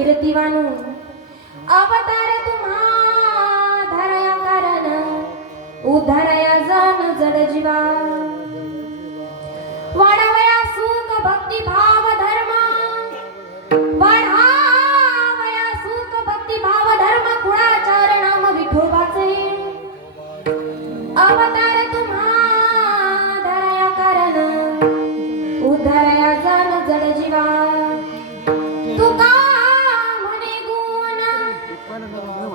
कीर्तिवानू अवतार तुम्हा धरया कारण उद्धारया जन जड जीवा वाढवया सुख भक्ती भाव धर्म वाढावया सुख भक्ती भाव धर्म कुळाचार नाम विठोबाचे अवतार तुम्हा धरया कारण उद्धारया जन जड जीवा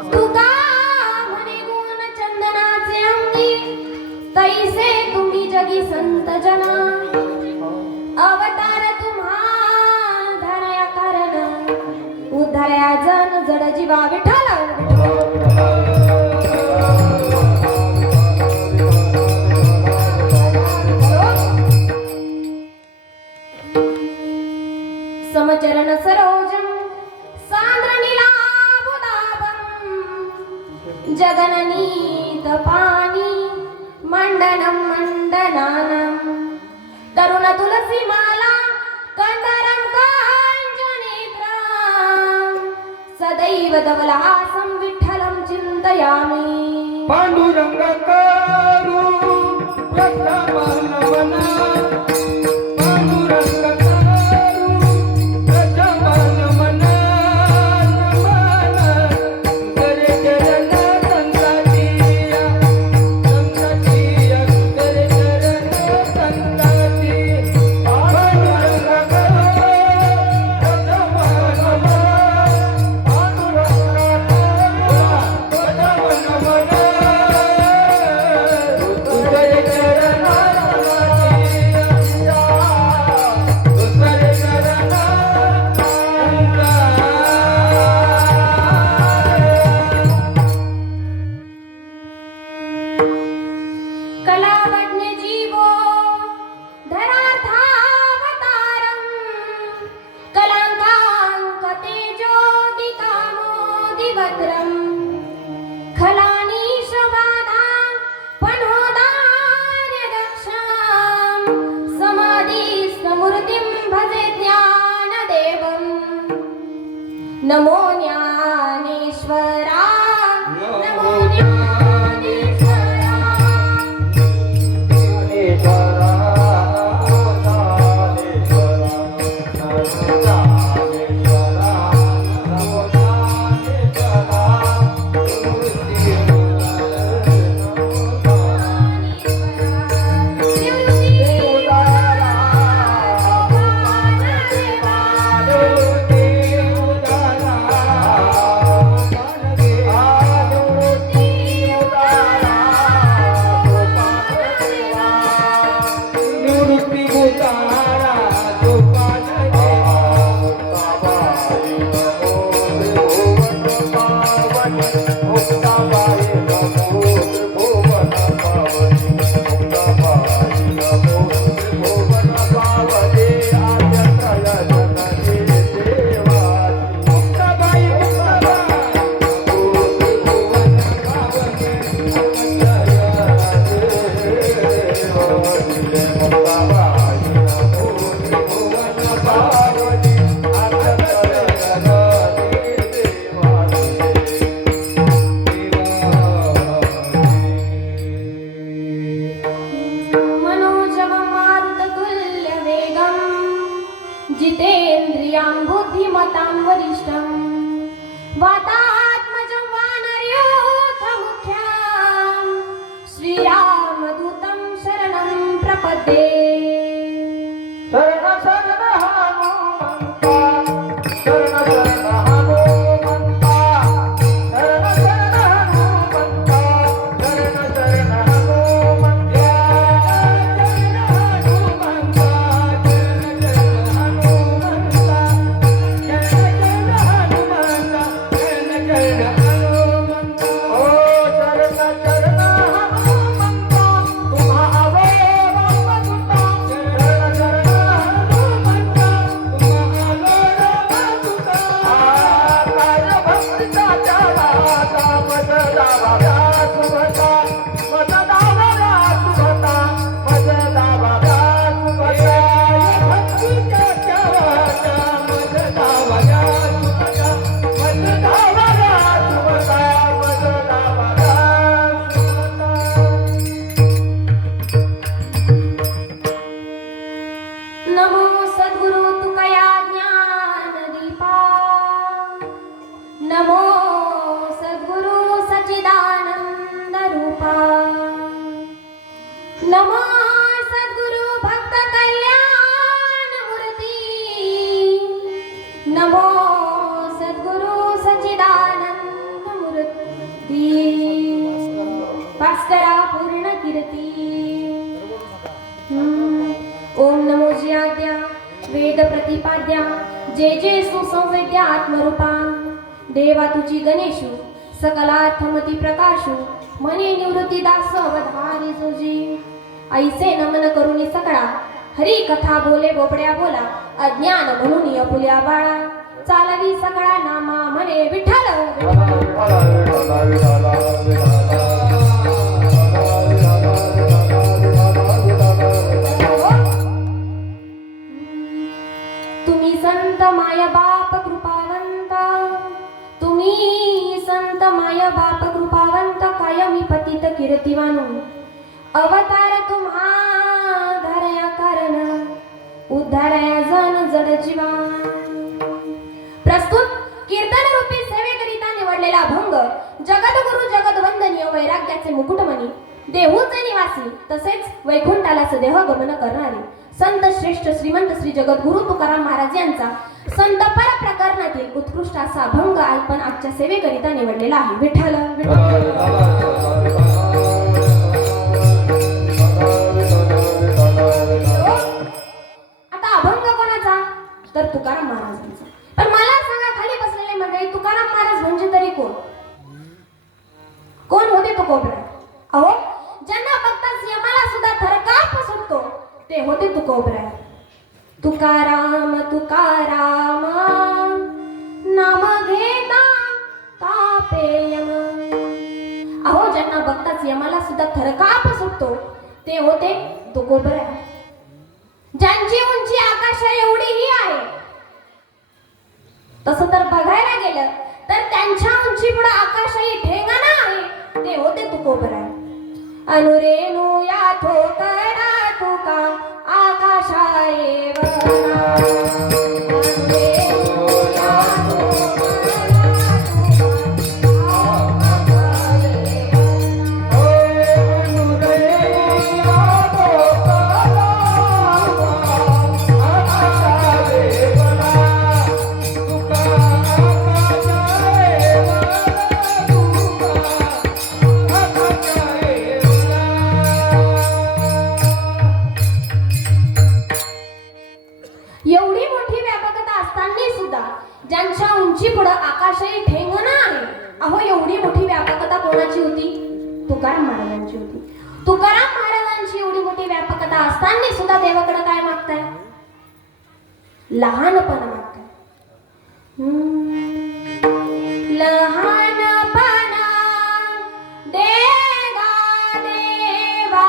तुका म्हणे गुण चंदनाचे अंगी तैसे तुम्ही जगी संत जना अवतार तुम्हा धरया कारण उद्धारया जन जड जीवा विठ्ठल समचरण सरोजम सांद्रनीलाभुदाभं जगननीत पाणी मंडनं मंडनानं तरुण तुलसी माला कंदरं काञ्चनेत्रं सदैव धवलासं विठ्ठलं चिन्तयामि पांडुरंग करू प्रथम नमन कलावज्ञ जीवो धरार्थावतारं कलाङ्काङ्कतेजोदिकामोदिभद्रं खलानीशवादा पन्होदार्यदक्षं समाधिस्थमूर्तिं भजे ज्ञानदेवं नमो ज्ञानेश्वरा नमो जितेन्द्रियां बुद्धिमतां वरिष्ठं वातात्मजं वानरयूथमुख्यं श्रीरामदूतं शरणं प्रपद्ये शरण शरण हनुमंता शरण शरण हनुमंता शरण शरण हनुमंता शरण शरण हनुमंता शरण हनुमंता शरण शरण हनुमंता शरण शरण हनुमंता शरण शरण हनुमंता ओ शरण शरण हनुमंता तुम्हा अवय नमो सद्गुरु तुकया ज्ञानदीपा नमो सद्गुरु सच्चिदानंद रूपा नमो सद्गुरु भक्त कल्याण मूर्ती नमो सद्गुरु सच्चिदानंद मूर्ती भास्करा पूर्ण कीर्ती ओम नमो ज्याद्या वेद प्रतिपाद्या जे जे सुसंवेद्या आत्मरूपा देवा तुझी गणेशु सकलार्थमती प्रकाशु मने निवृत्ती दास अवधारी जोजी ऐसे नमन करुणी सकळा हरी कथा बोले बोबड्या बोला अज्ञान म्हणून अपुल्या बाळा चालवी सकळा नामा म्हणे विठ्ठल तुम्ही संत माय बाप कृपावंत तुम्ही संत माय बाप कृपावंत कायमी पतित कीर्तिवान अवतार तुम्हा धरया कारण उद्धारया जन जड जीवान प्रस्तुत कीर्तन रूपी सेवेकरिता निवडलेला अभंग जगद्गुरु जगदवंदनीय वैराग्याचे मुकुटमणी देहूचे निवासी तसेच वैकुंठाला सदेह गमन करणारे संत श्रेष्ठ श्रीमंत श्री जगद्गुरु तुकाराम महाराज यांचा संत पर प्रकरणातील उत्कृष्ट असा अभंग आपण आजच्या सेवेकरिता निवडलेला आहे विठ्ठल आता अभंग कोणाचा तर तुकाराम महाराजांचा पण मला सांगा खाली बसलेले मंडळी तुकाराम महाराज म्हणजे तरी कोण कोण होते तो कोबरा अहो ज्यांना बघताच यमाला सुद्धा थरकाप सुटतो ते होते तुकोबरा तुकाराम तुकाराम नाम घेता तापे यम अहो ज्यांना बघताच यमाला सुद्धा थरकाप सुटतो ते होते तुकोबरा ज्यांची उंची आकाशा एवढीही आहे तसं तर बघायला गेलं तर त्यांच्या उंची पुढे आकाशही ठेंगाना आहे ते होते तुकोबरा अनुरेणू या ठोकरा तुका आकाशाये वना अनुरेणू या ठोकरा तुका आकाशाये एवढी मोठी व्यापकता असताना सुद्धा ज्यांच्या उंची पुढे आकाशही ठेंगणं आहे अहो एवढी मोठी व्यापकता कोणाची होती तुकाराम महाराजांची होती तुकाराम महाराजांची एवढी मोठी व्यापकता असताना सुद्धा देवाकडे काय मागताय लहानपण मागताय लहानपण दे गा देवा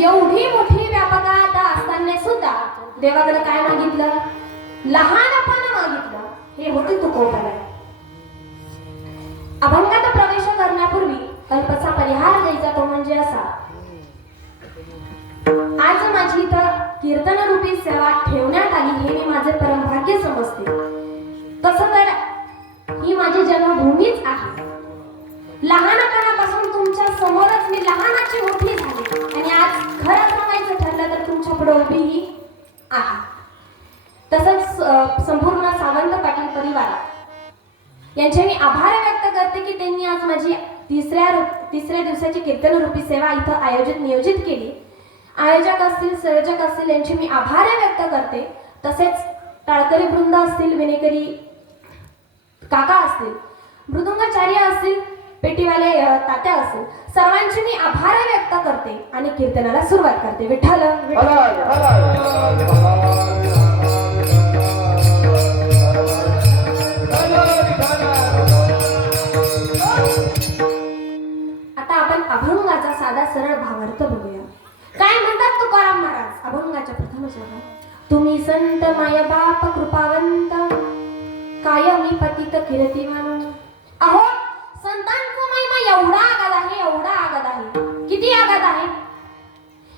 एवढी मोठी व्यापकता असताना सुद्धा देवाकडे काय मागितलं लहानपण मागितलं हे होते तुकोबरा अभंगात प्रवेश करण्यापूर्वी अल्पसा परिहार द्यायचा तो म्हणजे असा आज माझी इथं कीर्तन रूपी सेवा ठेवण्यात आली हे मी माझे परमभाग्य समजते तसं तर ही माझी जन्मभूमीच आहे लहानपणापासून तुमच्या समोरच मी लहानाची मोठी झाली आणि आज खरं सांगायचं ठरलं तर तुमच्या पुढे उभीही आहे तसंच संपूर्ण सावंत पाटील परिवार यांचे मी आभार व्यक्त करते की त्यांनी आज माझी तिसऱ्या दिवसाची कीर्तन रूपी सेवा इथं नियोजित केली. आयोजक असतील, संयोजक असतील यांचे मी आभार व्यक्त करते. तसेच टाळकरी वृंद असतील, विनेकरी काका असतील, मृदुंगाचार्य असतील, पेटीवाले तात्या असतील, सर्वांचे मी आभार व्यक्त करते आणि कीर्तनाला सुरुवात करते. विठ्ठल आता आपण अभंगाचा साधा सरळ भावार्थ बघूया. काय म्हणतात तुकाराम महाराज अभंगाच्या प्रथम चरणात? तुम्ही संत माय बाप कृपावंत, कायमी पतित कीर्तिमान. अहो संतांचा महिमा एवढा आगाध आहे, एवढा आगाध आहे. किती आगाध आहे?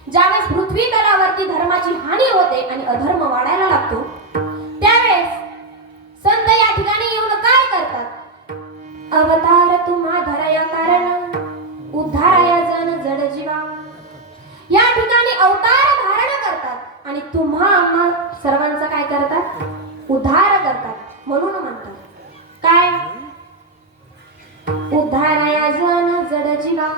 ज्यावेळेस पृथ्वी तलावरती धर्माची हानी होते आणि अधर्म वाढायला लागतो, त्यावेळेस संत या ठिकाणी येऊन काय करतात? अवतार तुम्हा धराया कारण, उद्धाराया जन जड जीवा. या ठिकाणी अवतार धारण करतात आणि तुम्हा आम्हा सर्वांचा काय करतात? उद्धार करतात. म्हणून म्हणतात काय? उद्धाराया जन जड जीवा.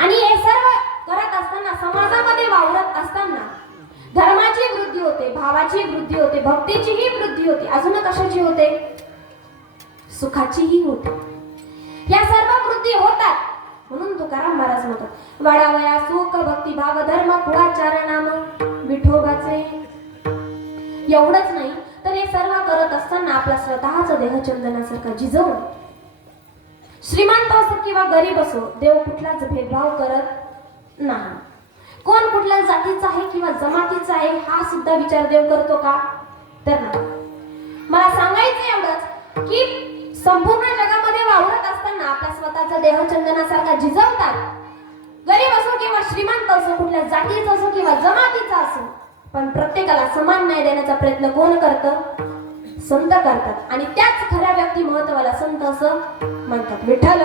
आणि हे सर्व करत असताना, समाजामध्ये वावरत असताना धर्माची वृद्धी होते, भावाची वृद्धी होते, भक्तीचीही वृद्धी होते. अजून कशाची होते? सुखाचीही होते. या सर्व वृद्धी होतात. म्हणून तुकाराम महाराज म्हणतात वाढावया सुख भक्ती भाव धर्म कुळाचार नाम विठोबाचे. एवढंच नाही तर हे सर्व करत असताना आपला स्वतःचा देह चंदनासारखा झिजवून, श्रीमंत असो किंवा गरीब असो, देव कुठलाच भेदभाव करत नाही. कोण कुठल्या जातीचा आहे किंवा जमातीचा आहे हा सुद्धा विचार देव करतो का? तर नाही. मला सांगायचं एवढंच की संपूर्ण जगामध्ये वावरत असताना आपला स्वतःचा देह चंदनासारखा झिजवतात. गरीब असो किंवा श्रीमंत असो, कुठल्या जातीचा असो किंवा जमातीचा असो, पण प्रत्येकाला समान न्याय देण्याचा प्रयत्न कोण करतं? संत करतात. आणि त्याच खऱ्या व्यक्ती महत्वाला संत असं म्हणतात. विठ्ठल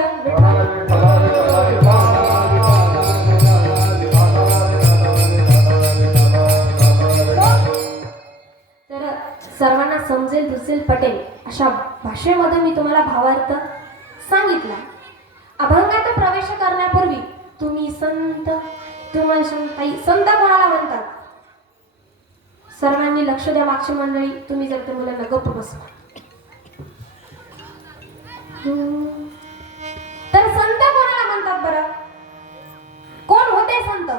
तर सर्वांना समजेल, दुसेल, पटेल अशा भाषेमध्ये मी तुम्हाला भावार्थ सांगितला. अभंगात प्रवेश करण्यापूर्वी तुम्ही संत, तुम्हाला संत कोणाला म्हणतात? सर्वांनी लक्ष द्या. मागची मंडळी तुम्ही जर त्या मुलांना गप्प बसवा. तर संत कोणाला म्हणतात बरं? कोण होते संत?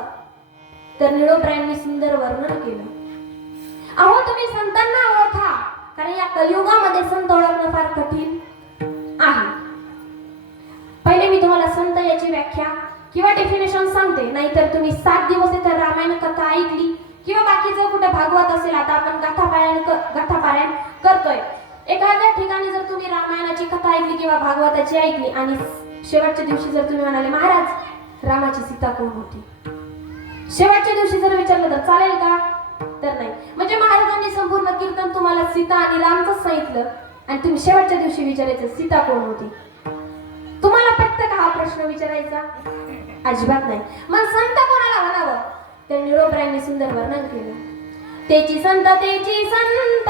तर निळोप्रायांनी सुंदर वर्णन केलं. अहो तुम्ही संतांना ओळखा, कारण या कलियुगामध्ये संत ओळखणं फार कठीण आहे. पहिले मी तुम्हाला संत याची व्याख्या किंवा डेफिनेशन सांगते, नाहीतर तुम्ही 7 दिवस इथे रामायण कथा ऐकली किंवा बाकीचं कुठे भागवत असेल, आता आपण गाथापारायण करतोय, एखाद्या ठिकाणी जर तुम्ही रामायणाची कथा ऐकली किंवा भागवताची ऐकली आणि शेवटच्या दिवशी जर तुम्ही म्हणाले महाराज रामाची सीता कोण होती, शेवटच्या दिवशी जर विचारलं तर चालेल का? तर नाही. म्हणजे महाराजांनी संपूर्ण कीर्तन तुम्हाला सीता आणि रामच सांगितलं आणि तुम्ही शेवटच्या दिवशी विचारायचं सीता कोण होती. तुम्हाला पटतं का हा प्रश्न विचारायचा? अजिबात नाही. मग संत कोणाला म्हणावं? तर निळोप्रायांनी सुंदर वर्णन केलं. तेची संत, तेची संत,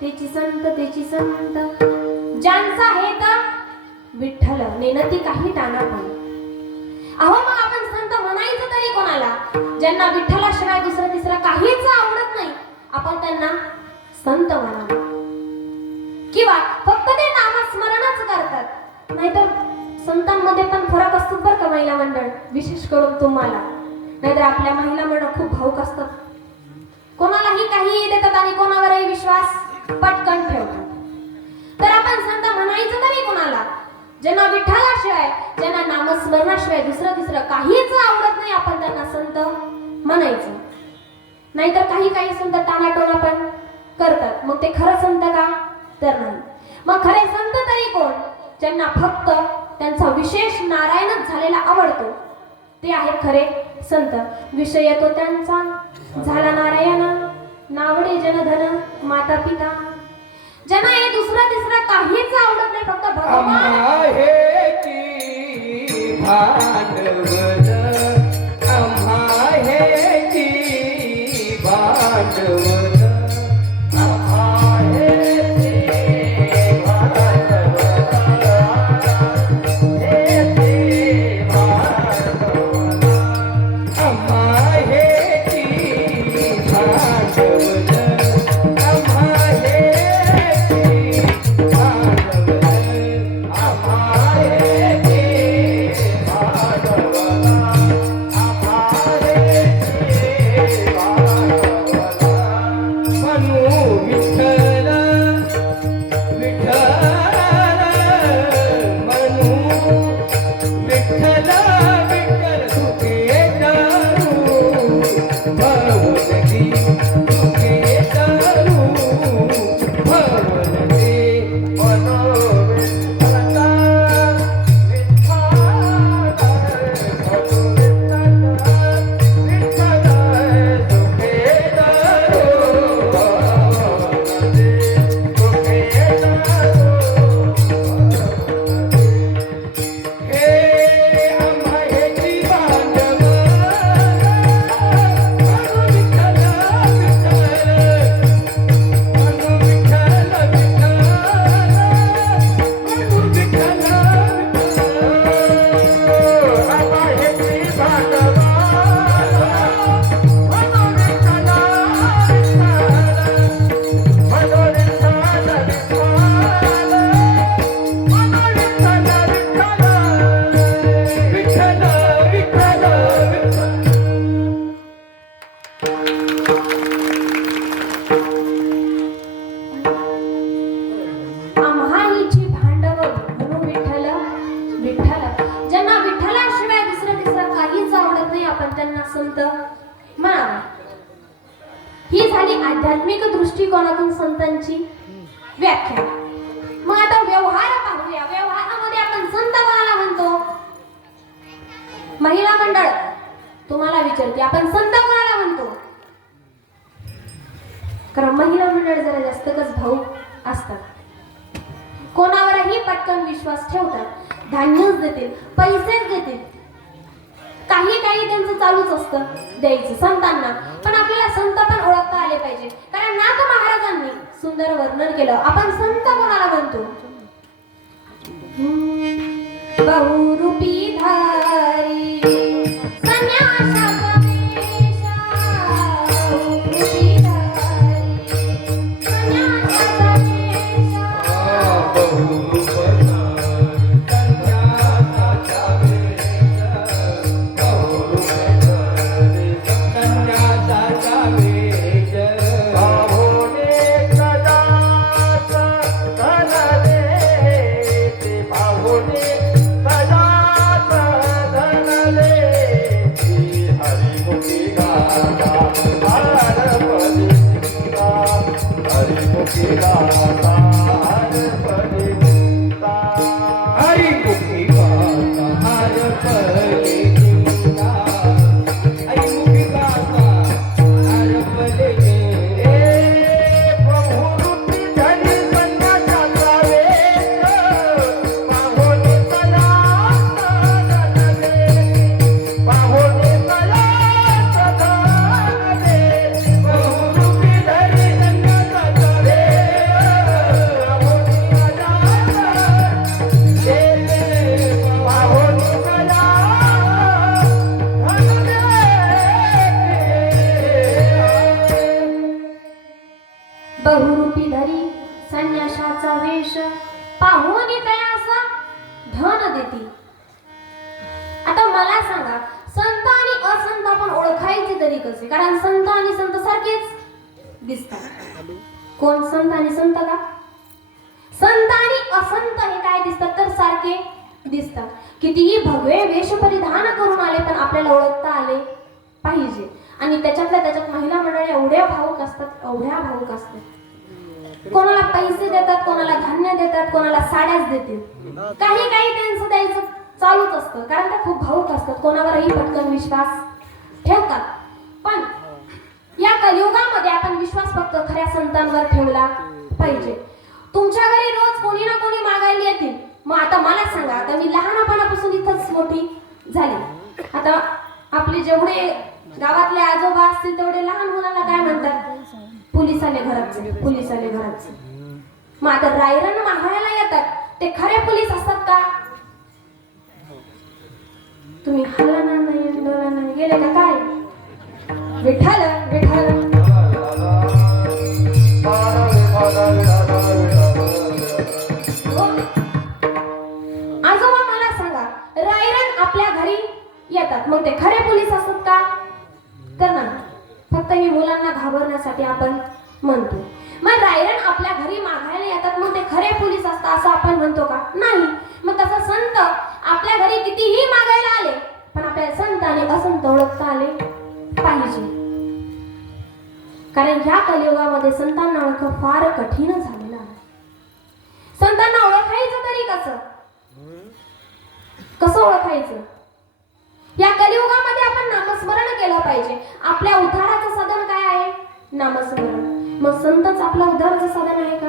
तेची संत, तेची संत. ज्यांचा हेत विठ्ठल नेनती काही टाना पण. अहो मग आपण संत म्हणायचं तरी कोणाला? ज्यांना विठ्ठलाशिवाय दुसरं तिसरं काहीच आवडत नाही, आपण त्यांना संत म्हणावा किंवा फक्त ते नामस्मरणच करतात. नाहीतर संतांमध्ये पण फरक असतो बरं का महिला मंडळ, विशेष करून तुम्हाला. नाहीतर आपल्या महिला मंडळ खूप भावुक असतात, कोणालाही काहीही देतात आणि कोणावरही विश्वास पटकन ठेवतात. तर आपण संत म्हणायचं तरी कोणाला? ज्यांना विठ्ठलाशिवाय, ज्यांना नामस्मरणाशिवाय दुसरं तिसरं काहीच आवडत नाही, आपण त्यांना संत म्हणायचं. नाहीतर काही काही संत टाणाटोना पण करतात, मग ते खरं संत का? तर नाही. मग खरे संत तरी कोण? ज्यांना फक्त त्यांचा विशेष नारायणच झालेला आवडतो, ते आहेत खरे संत. विषय तो त्यांचा झाला नारायण, नावडे जनधन माता पिता. ज्यांना हे दुसरं तिसरं काहीच आवडत नाही, फक्त भगवान भांडवल आम्हा हेची भांडवल आम्हा हेची भांडवल हेची भांडवल आम्हा हेची भांडवल आम्हा हेची भांडवल आम्हा हेची भांडवल आम्हा हेची भांडवल म्हणू विठ्ठल विठ्ठल म्हणू विठ्ठल विठ्ठल सुखे करू भवनगी सुखे करू भवनगी मनो विठ्ठल विठ्ठल मनो विठ्ठल विठ्ठल सुखे करू भवनगी सुखे करू हे आम्हा हेची भांडवल म्हणू विठ्ठल विठ्ठल म्हणू विठ्ठल विठ्ठल आम्हा हेची भांडवल म्हणू विठ्ठल म्हणू विठ्ठल विठ्ठल विठ्ठल आम्हा हिची भांडवल म्हणू विठ्ठल विठ्ठल. ज्यांना विठ्ठलाशिवाय दुसरं तिसरं काहीच आवडत नाही, आपण त्यांना संत म्हणावं. ही झाली आध्यात्मिक दृष्टिकोनातून संतांची व्याख्या. मग आता व्यवहार पाहूया. व्यवहारामध्ये आपण संत कोणाला म्हणतो? महिला मंडळ, तुम्हाला विचारते, आपण संत कोणाला म्हणतो? कारण महिला मंडळ जरा जास्तच भावुक असतात, कोणावरही पटकन विश्वास ठेवतात, धान्यच देतील, पैसेच देतील, काही काही त्यांचं चालूच असतं द्यायचं संतांना. पण आपल्याला संत पण ओळखता आले पाहिजे, कारण नाथ महाराजांनी सुंदर वर्णन केलं. आपण संत कोणाला म्हणतो? बहुरूपी धारी संन्यासाचा वेशा, बहुरूपी धारी संन्यासाचा वेशा. बहुरूपी धरी संन्याशाचा वेश पाहून तयासा धन देती. आता मला सांगा, संत आणि असंत आपण ओळखायचे तरी कसे? कारण संत आणि संत सारखेच दिसतात. कोण संत आणि संत का? संत आणि असंत हे काय दिसतात तर सारखे दिसतात. कितीही भगवे वेश परिधान करून आले पण आपल्याला ओळखता आले पाहिजे. आणि त्याच्यातल्या त्याच्यात महिला मंडळी एवढ्या भावुक असतात. कोणाला पैसे देतात, कोणाला धान्य देतात, कोणाला साड्याच देतील. काही त्यांचं द्यायचं चालूच असतं, कारण त्या खूप भावुक असतात, कोणावरही पटकन विश्वास ठेवतात. पण या कलियुगामध्ये आपण विश्वास फक्त खऱ्या संतांवर ठेवला पाहिजे. तुमच्या घरी रोज कोणी ना कोणी मागायला येतील. मग आता मला सांगा, आता मी लहानपणापासून इथंच मोठी झाली. आता आपले जेवढे गावातले आजोबा असतील तेवढे लहान मुलांना काय म्हणतात? पोलीस आले घराचे, पोलीस आले घराचे. मग आता रायरन मागायला येतात, ते खरे पोलीस असतात का? तुम्ही हलना नाही, डोला नाही, गेले का काय? विठ्ठल विठ्ठल. आजोबा मला सांगा, रायरन आपल्या घरी येतात, मग ते खरे पोलीस असतात का? तर नाही, फक्त हे मुलांना घाबरण्यासाठी आपण म्हणतो. मग रायरन आपल्या घरी मागायला येतात, मग ते खरे पोलीस असतात असं आपण म्हणतो का? नाही. मग तसं संत आपल्या घरी कितीही मागायला आले पण आपल्याला संत आणि असंत ओळखता आले पाहिजे. कारण ह्या कलियुगामध्ये संतांना ओळखणं फार कठीण झालेलं आहे. संतांना ओळखायचं तरी कसं ओळखायचं? या कलियुगामध्ये आपण नामस्मरण केलं पाहिजे. आपल्या उद्धाराचं साधन काय आहे? नामस्मरण. मग संतच आपलं उद्धाराचं साधन आहे का?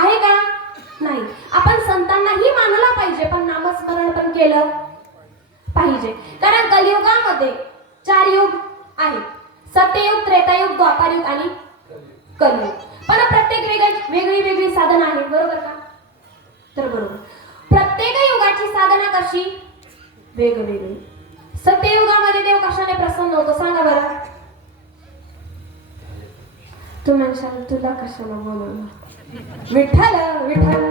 आहे का? नाही. आपण संतांनाही मानलं पाहिजे पण नामस्मरण पण केलं पाहिजे. कारण कलियुगामध्ये 4 युग आहेत: सत्ययुग, त्रेतायुग, द्वापारयुग आणि कलियुग. पण प्रत्येक वेगळी साधना आहेत, बरोबर का? तर बरोबर. प्रत्येक युगाची साधना कशी? वेगवेगळी. सत्ययुगामध्ये देव कशाने प्रसन्न होतो सांगा बरं? तू म्हणशाल तुला कशाला बोलवलं? विठ्ठल विठ्ठल.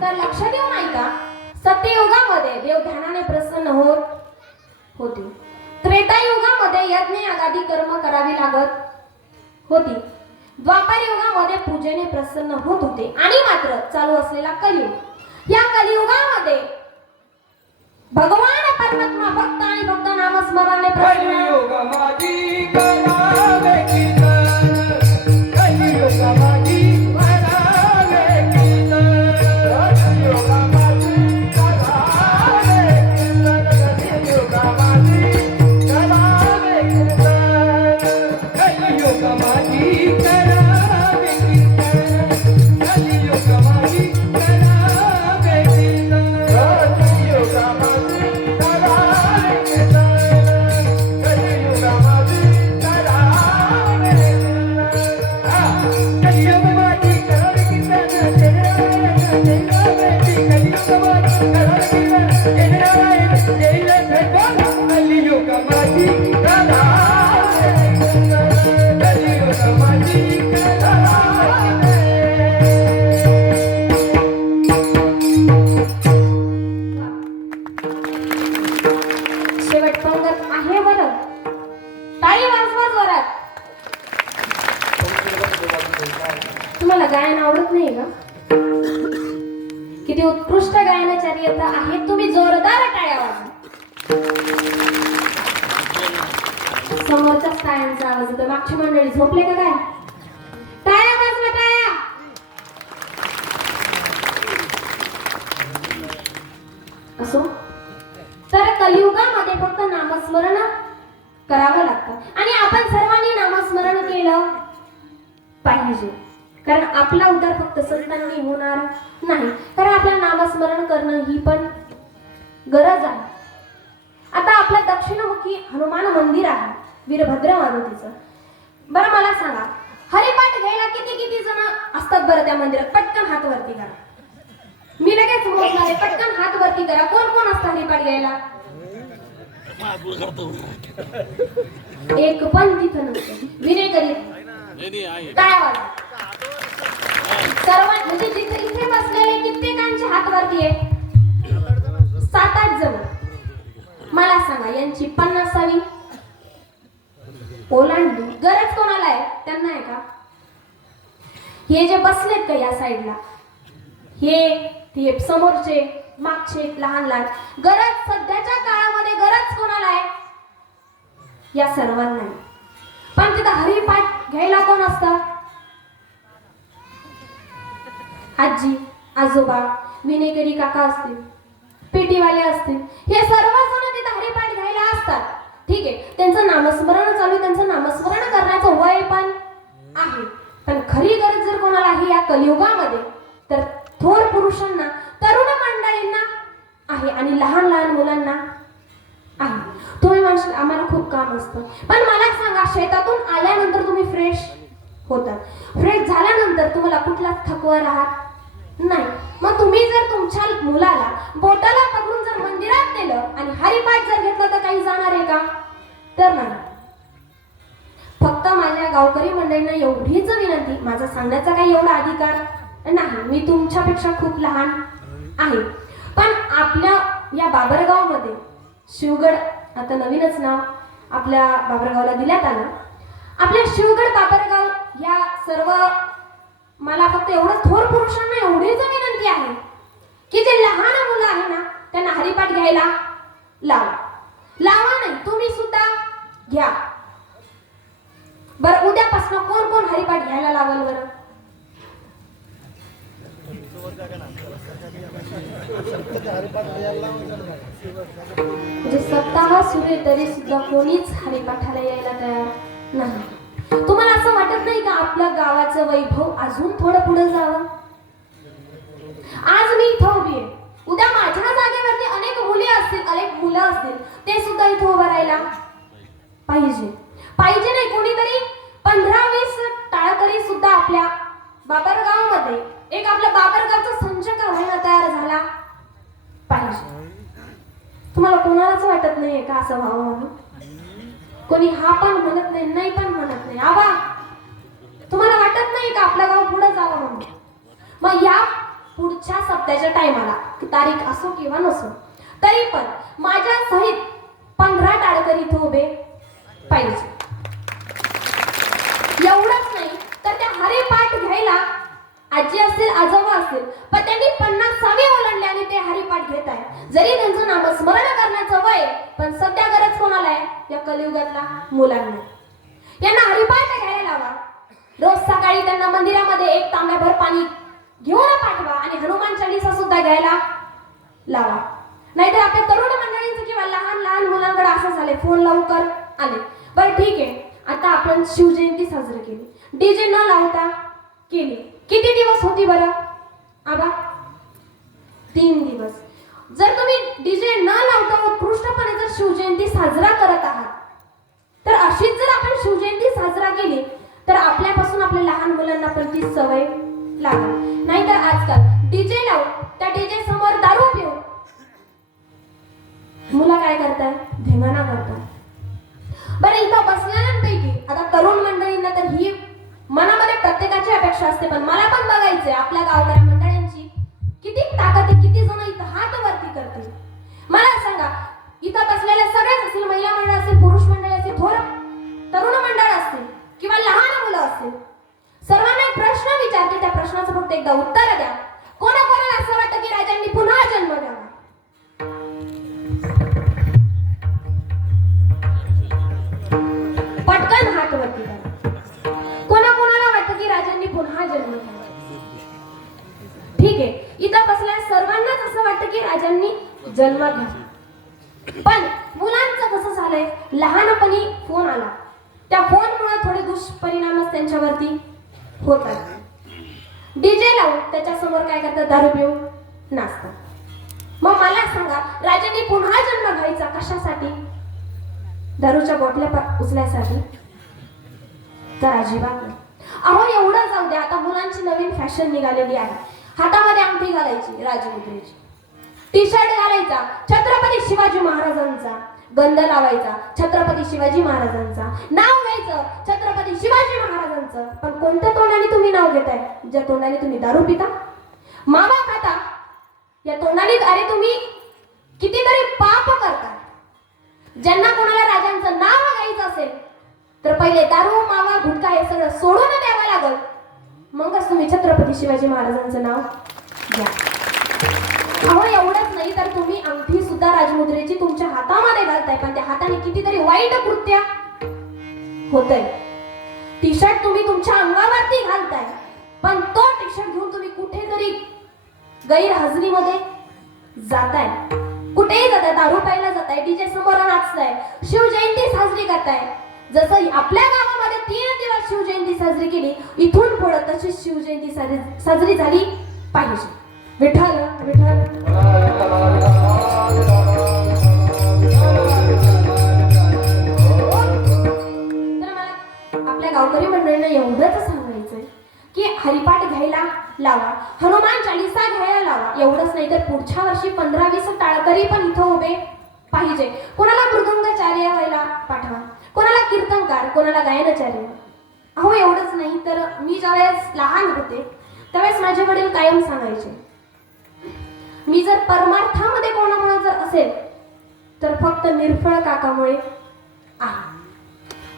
तर लक्ष देऊ नाही का? सत्ययुगामध्ये देव ध्यानाने प्रसन्न होते. त्रेतायुगामध्ये यज्ञ यागादी कर्म करावी लागत होती. द्वापार युगामध्ये पूजेने प्रसन्न होत होते. आणि मात्र चालू असलेला कलियुग, या कलियुगामध्ये भगवान परमात्मा भक्त आणि भक्त नामस्मरणाने प्रसन्न. कलियुगामध्ये करावे कीर्तन, कलियुगामध्ये करावे कीर्तन, कलियुगामध्ये करावे कीर्तन, कलियुगामध्ये करावे कीर्तन, कलियुगामध्ये करावे कीर्तन, कलियुगामध्ये करावे कीर्तन, शेवट पंगत आहे बरं. टाळी वाजवा जोरात. तुम्हाला गायन आवडत नाही का? किती उत्कृष्ट गायनाचार्य आहेत तुम्ही, जोरदार टाळ्या वाजवा. समोरच्याच टाळ्यांचा आवाज येतो. मागची मंडळी झोपले का काय? टाळ्या वाजवा, टाळ्या. असो. तर कलियुगामध्ये फक्त नामस्मरण करावं लागतं आणि आपण सर्वांनी नामस्मरण केलं पाहिजे. कारण आपला उद्धार फक्त संतांनी होणार नाही, कारण आपलं नामस्मरण करणं ही पण गरज आहे. आता आपलं दक्षिणमुखी हनुमान मंदिर आहे, वीरभद्र मारुतीचं. बरं मला सांगा, हरिपाठ घ्यायला किती जण असतात बरं त्या मंदिरात? पटकन हात वरती करा. मी लगेच मोजणार आहे, पटकन हात वरती करा. कोण कोण असतं हरिपाठ घ्यायला? एक पण तिथं नसतं. विनय करीत काय आवाज सर्व म्हणजे जिथे इथे बसलेले कित्येकांचे हात वरती आहे. 7-8 जण. मला सांगा यांची 50वी ओलांडली गरज कोणाला आहे? त्यांना आहे का? हे जे बसलेत का या साईडला, हे समोरचे मागचे लहान लहान, गरज सध्याच्या काळामध्ये गरज कोणाला आहे? या सर्वांना. पण तिथं हरिपाठ घ्यायला कोण असतं? आजी आजोबा विनेकरी काका असतील, पेटीवाले असतील, हे सर्वजण तिथं हरिपाठ घ्यायला असतात. ठीक आहे, त्यांचं नामस्मरण चालू आहे, त्यांचं नामस्मरण करण्याचं वय पण आहे. पण खरी गरज जर कोणाला आहे या कलियुगामध्ये तर थोर पुरुषांना, तरुण मंडळींना आहे आणि लहान लहान मुलांना आहे. तुम्ही म्हणशाल आम्हाला खूप काम असतं, पण मला सांगा शेतातून आल्यानंतर तुम्ही फ्रेश होता, फ्रेश झाल्यानंतर तुम्हाला कुठलाच थकवा राहत नाही. मग तुम्ही जर तुमच्या मुलाला बोटाला पकडून जर मंदिरात नेलं आणि हरिपाठ जर घेतलं तर काही जाणार आहे का? तर नाही. फक्त माझ्या गावकरी मंडळींना एवढीच विनंती, माझा सांगण्याचा काही एवढा अधिकार नाही, मी तुमच्यापेक्षा खूप लहान आहे. पण आपल्या या बाबरगावमध्ये शिवगड, आता नवीनच नाव आपल्या बाबरगावला दिल्यात आलं, आपल्या शिवगड बाबरगाव या सर्व, मला फक्त एवढं थोर पुरुषांना एवढीच विनंती आहे की जे लहान मुलं आहे ना त्यांना हरिपाठ घ्यायला लावा. नाही, तुम्ही सुद्धा घ्या. बरं, उद्यापासून कोण कोण हरिपाठ घ्यायला लावल बरं? म्हणजे सप्ताह सुरू आहे तरी सुद्धा कोणीच हरिपाठाला यायला तयार नाही. तुम्हाला असं वाटत नाही का आपल्या गावाचं वैभव अजून थोडं पुढे जावं? आज मी इथं उभी आहे, उद्या माझ्या जागेवरती अनेक मुली असतील, अनेक मुलं असतील, ते सुद्धा इथं उभं राहायला पाहिजे नाही. कोणीतरी 15-20 टाळकरी सुद्धा आपल्या बाबरगावमध्ये एक आपल्या बाबरगावचा संच व्हायला तयार झाला पाहिजे. तुम्हाला कोणालाच वाटत नाहीये का असं व्हावं म्हणून? कोणी हा पण म्हणत नाही, नाही पण म्हणत नाही. आबा, तुम्हाला वाटत नाही का आपलं गाव पुढे जावं म्हणून? मग या पुढच्या सप्त्याच्या टायमाला, तारीख असो किंवा नसो, तरी पण माझ्या सहित 15 टाळकरी इथे उभे पाहिजे. एवढंच नाही तर त्या हरिपाठ घ्यायला आजी असतील, आजोबा असतील, पण त्यांनी 50वी ओलांडले आणि ते हरिपाठ घेत आहे. जरी त्यांचं नामस्मरण करण्याचं वय, पण सध्या गरज कोणाला आहे? या कलियुगातला मुलांना. यांना हरिपाठ घ्यायला लावा. रोज सकाळी त्यांना मंदिरामध्ये 1 तांब्याभर पाणी घेऊन पाठवा आणि हनुमान चालीसा सुद्धा घ्यायला लावा. नाहीतर आपल्या तरुण मंडळींचं किंवा लहान लहान मुलांकडे असं झाले, फोन लवकर आले. बरं ठीक आहे, आता आपण शिवजयंती साजरी केली, डीजे न लावता केली. किती दिवस होती बरं आबा? 3 दिवस. जर तुम्ही डीजे न लावता उत्कृष्टपणे जर शिवजयंती साजरा करत आहात, तर अशीच जर आपण शिवजयंती साजरा केली तर आपल्यापासून आपल्या लहान मुलांना पण ती सवय लागेल. नाहीतर आजकाल डीजे लावून त्या डीजे समोर दारू पिऊन मुलं काय करतात? धिंगाणा करतात. बरं, इथं बसलेल्यांपैकी आता तरुण मंडळींना तर ही मनामध्ये प्रत्येकाची अपेक्षा असते, पण मला पण बघायचंय आपल्या गावकऱ्या मंडळींची किती ताकद आहे, किती जण इथं हात वरती करतील. मला सांगा, इथं बसलेल्या सगळ्याच असतील, महिला मंडळ असतील, पुरुष मंडळ असतील, थोर तरुण मंडळ असतील किंवा लहान मुलं असतील, सर्वांना एक प्रश्न विचारते, त्या प्रश्नाचं फक्त एकदा उत्तर द्या. कोणाकोणाला असं वाटतं की राजांनी पुन्हा जन्म द्यावा? पटकन हात वरती करा. कोणाकोणाला वाटतं की राजांनी पुन्हा जन्म घ्यावा? ठीक आहे, इथं बसल्या सर्वांनाच असं वाटतं की राजांनी जन्म घ्यावा. पण मुलांचं कसं झालंय, लहानपणी फोन आला, त्या फोनमुळे थोडे दुष्परिणामच त्यांच्यावरती होतात. डीजे लावून त्याच्यासमोर काय करतात? दारू पिऊन नाचतात. मग मला सांगा, राजांनी पुन्हा जन्म घ्यायचा कशासाठी? दारूच्या बॉटल्या उचलायसाठी? तर अजिबात नाही. अहो, एवढं जाऊ द्या, आता मुलांची नवीन फॅशन निघालेली आहे. हातामध्ये अंगठी घालायची राजमुद्रेची, टी शर्ट घालायचा छत्रपती शिवाजी महाराजांचा, गंध लावायचा छत्रपती शिवाजी महाराजांचा, नाव घ्यायचं छत्रपती शिवाजी महाराजांचं. पण कोणत्या तोंडाने तुम्ही नाव घेताय? ज्या तोंडाने तुम्ही दारू पिता, मावा खाता, या तोंडाने अरे तुम्ही कितीतरी पाप करता. ज्यांना कोणाला राजांचं नाव घ्यायचं असेल तर पहिले दारू मावा गुटखा हे सगळं सोडून द्यावं लागल, मगच तुम्ही छत्रपती शिवाजी महाराजांचं नाव घ्या. अहो एवढंच नाही तर तुम्ही अंगठी सुद्धा राजमुद्रेची तुमच्या हातामध्ये घालताय, पण त्या हाताने कितीतरी वाईट कृत्य होतंय. टी शर्ट तुम्ही तुमच्या अंगावरती घालताय, पण तो टी शर्ट घेऊन तुम्ही कुठेतरी गैरहजेरीमध्ये जाताय, कुठेही जाताय, दारू प्यायला जाताय, डीजे समोर नाचताय, शिवजयंती साजरी करताय. जसं आपल्या गावामध्ये 3 दिवस शिवजयंती साजरी केली, इथून पुढे तशीच शिवजयंती साजरी झाली पाहिजे. विठ्ठल विठ्ठल. तर मला आपल्या गावकरी मंडळींना एवढंच सांगायचंय की हरिपाठ घ्यायला लावा, हनुमान चालीसा घ्यायला लावा. एवढंच नाही तर पुढच्या वर्षी 15-20 टाळकरी पण इथं उभे पाहिजे. कोणाला मृदुंगाचार्य व्हायला पाठवा, कोणाला कीर्तनकार, कोणाला गायनाचार्य. अहो एवढंच नाही तर मी ज्यावेळेस लहान होते त्यावेळेस माझे वडील कायम सांगायचे, मी जर परमार्थामध्ये कोणामुळे जर असेल तर फक्त निरफळ काकामुळे आहे.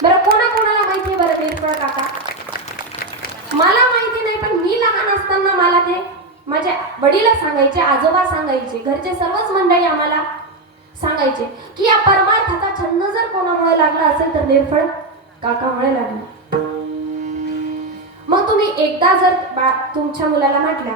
बरं कोणाला माहिती आहे बरं निरफळ काका? मला माहिती नाही, पण मी लहान असताना मला ते माझे वडील सांगायचे, आजोबा सांगायचे, घरचे सर्वच मंडळी आम्हाला सांगायचे की या परमार्थाचा छंद जर कोणामुळे लागला असेल तर निरफळ काकामुळे लागला. मग तुम्ही एकदा जर तुमच्या मुलाला म्हटल्या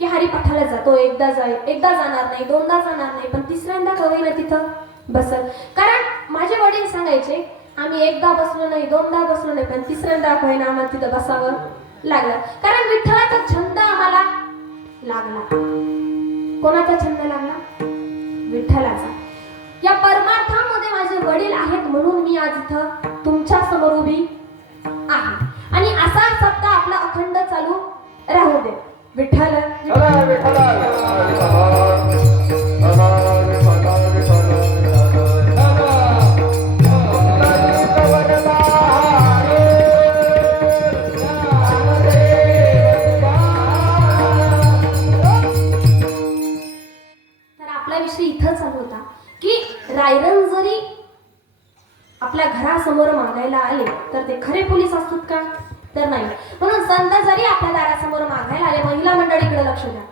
की हरिपाठाला जातो, एकदा जाणार नाही, 2दा जाणार नाही, पण 3ऱ्यांदा कवईला तिथं बसल. कारण माझे वडील सांगायचे आम्ही 1दा बसलो नाही, 2दा बसलो नाही, पण 3ऱ्यांदा कवईना आम्हाला तिथं बसावं लागलं. कारण विठ्ठलाचा छंद आम्हाला लागला. कोणाचा छंद लागला? विठ्ठलाचा. या परमार्थामध्ये माझे वडील आहेत म्हणून मी आज इथं तुमच्या समोर उभी आहे. आणि असा सप्ताह आपला अखंड चालू राहू दे. विठ्ठल इथं चालू होता की रायरन जरी आपल्या घरासमोर मागायला आले तर ते खरे पोलीस असतात का? तर नाही. म्हणून संत जरी आपल्या दारासमोर मागायला आले, महिला मंडळीकडे लक्ष द्या,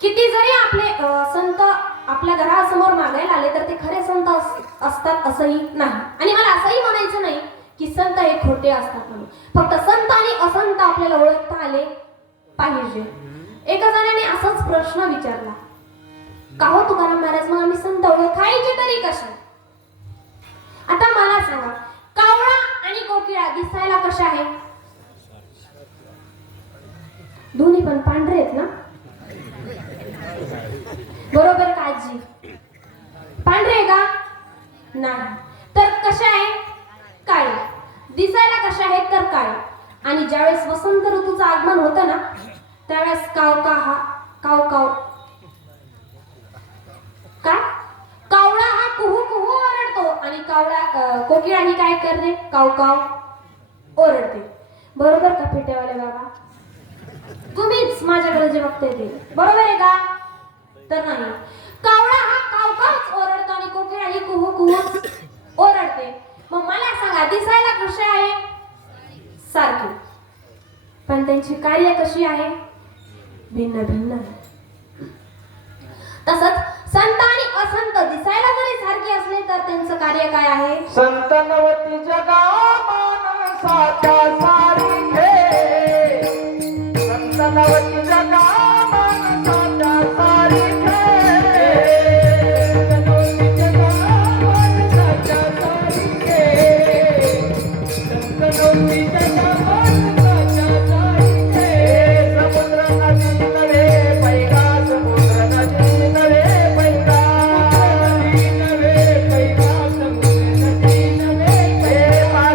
किती जरी आपले संत आपल्या घरासमोर मागायला आले तर ते खरे संत असतात असंही नाही. आणि मला असंही म्हणायचं नाही की संत हे खोटे असतात म्हणून. फक्त संत आणि असंत आपल्याला ओळखता आले पाहिजे. एका जणाने असाच प्रश्न विचारला, का हो तुकाराम महाराज, मग आम्ही संत ओळखायचे तरी कशा? आता मला सांगा, कावळा आणि कोकिळा दिसायला कशा आहेत? दोन्ही पण पांढरे आहेत ना? बरोबर का आजी? पांढरे आहे का? नाही. तर कशा आहे? काळे. दिसायला कशा आहेत? तर काळे. आणि ज्यावेळेस वसंत ऋतूचं आगमन होतं ना त्यावेळेस काव काव काय? कावळा हा कुहू कुहू ओरडतो आणि कोकिळा ही काय करते? काव काव ओरडते. बरोबर का पेट्यावाले बाबा? तुम्हीच माझ्याकडे जे बघताय ते बरोबर आहे का? तर नाही. कावळा हा काव काव ओरडतो आणि कोकिळा ही कुहू कुहू ओरडते. मग मला सांगा, दिसायला कशी आहे? सारखी. पण त्यांची कार्य कशी आहे? भिन्न भिन्न. तसंच संत आणि असंत दिसायला जरी सारखे असले तर त्यांचं कार्य काय आहे? संत नवती जगा मानसाच्या सारिखे, संत नवती जगा मानसाच्या सारिखे, नवती जगा मानसाच्या सारिखे, संत नवती जगा मानसाच्या सारिखे. समुद्र नदी नवे पैरा, समुद्र नदी नवे पैरा, नदी नवे पैरा, समुद्र नदी नवे पैरा.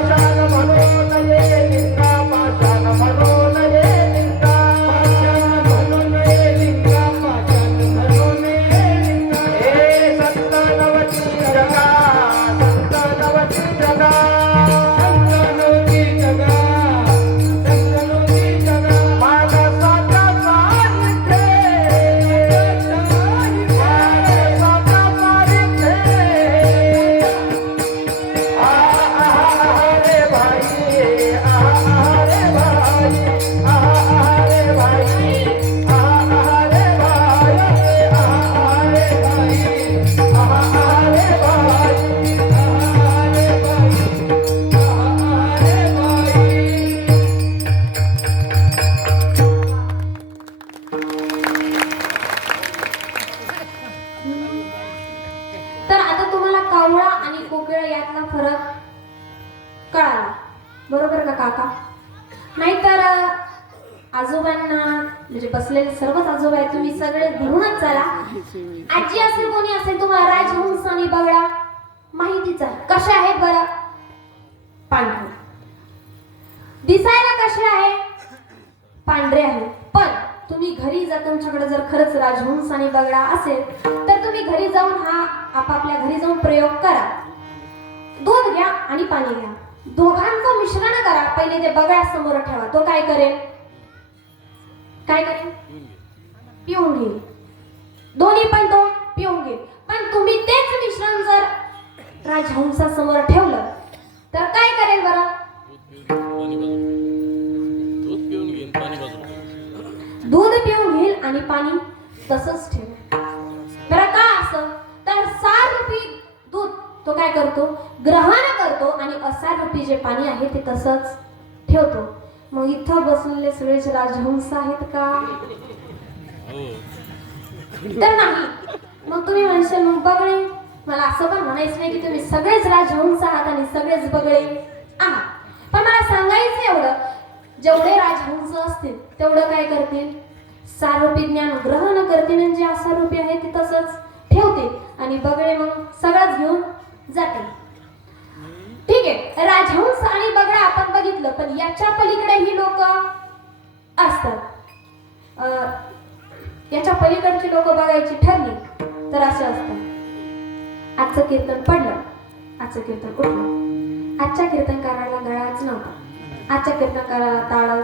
कळाला बरोबर का काका? नाहीतर आजोबांना म्हणजे बसलेले सर्वच आजोबा आहेत तुम्ही सगळे धरूनच चला. आजी असेल कोणी असेल तुम्हाला राजहंस आणि बगळा माहितीच आहे कसे आहेत बरं? पांढरे. दिसायला कसे आहे? पांढरे आहे. पण तुम्ही घरी जा तुमच्याकडे जर खरंच राजहंस आणि बगळा असेल तर तुम्ही घरी जाऊन हा आपापल्या घरी जाऊन प्रयोग करा. दूध घ्या आणि पाणी घ्या, दोघांचं मिश्रण करा. पहिले ते बगळा समोर ठेवा. तो काय करेल? काय करेल? पिऊन घेईल. दोन्ही पण तो पिऊन घेईल. पण तुम्ही तेच मिश्रण जर राजहंसा समोर ठेवलं तर काय करेल बरं? दूध पिऊन घेईल आणि पाणी तसंच ठेवेल. बरं का असं? तर साररूपी दूध तो काय करतो? ग्रहण करतो आणि असाररूपी जे पाणी आहे ते तसंच ठेवतो. मग इथं बसलेले सगळेच राजहंस आहेत का? तर नाही. मग तुम्ही म्हणशाल मग बगळे. मला असं पण म्हणायचं नाही की तुम्ही सगळेच राजहंस आहात आणि सगळेच बगळे आहात. पण मला सांगायचं एवढं, जेवढे राजहंस असतील तेवढं काय करतील? सारूपी ज्ञान ग्रहण करतील आणि जे असारूपी आहे ते तसंच ठेवतील आणि बगळे मग सगळंच घेऊन जातील. ठीक आहे, राजहंस आणि बगळा आपण बघितलं. पण याच्या पलीकडे ही लोक असतात. याच्या पलीकडची लोक बघायची ठरली तर असं असतं. आजचं कीर्तन पडलं, आजचं कीर्तन उठलं. आजच्या कीर्तनकाराला गळाच नव्हता, आजच्या कीर्तनकाराला